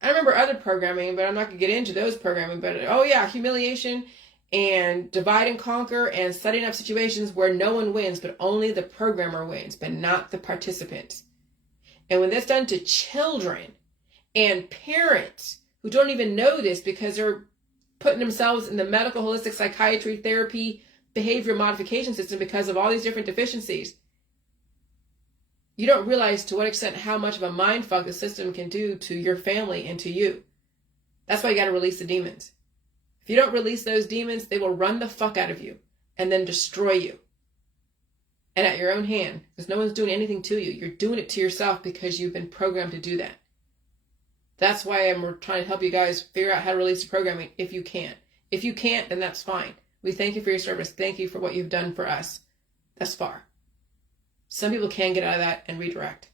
I remember other programming, but I'm not going to get into those programming. But, oh yeah, humiliation and divide and conquer and setting up situations where no one wins, but only the programmer wins, but not the participants. And when that's done to children and parents who don't even know this because they're putting themselves in the medical, holistic psychiatry, therapy, behavior modification system because of all these different deficiencies, you don't realize to what extent how much of a mind fuck the system can do to your family and to you. That's why you got to release the demons. If you don't release those demons, they will run the fuck out of you and then destroy you. And at your own hand, because no one's doing anything to you. You're doing it to yourself because you've been programmed to do that. That's why we're trying to help you guys figure out how to release the programming if you can. If you can't, then that's fine. We thank you for your service. Thank you for what you've done for us thus far. Some people can get out of that and redirect.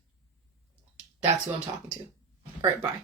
That's who I'm talking to. All right, bye.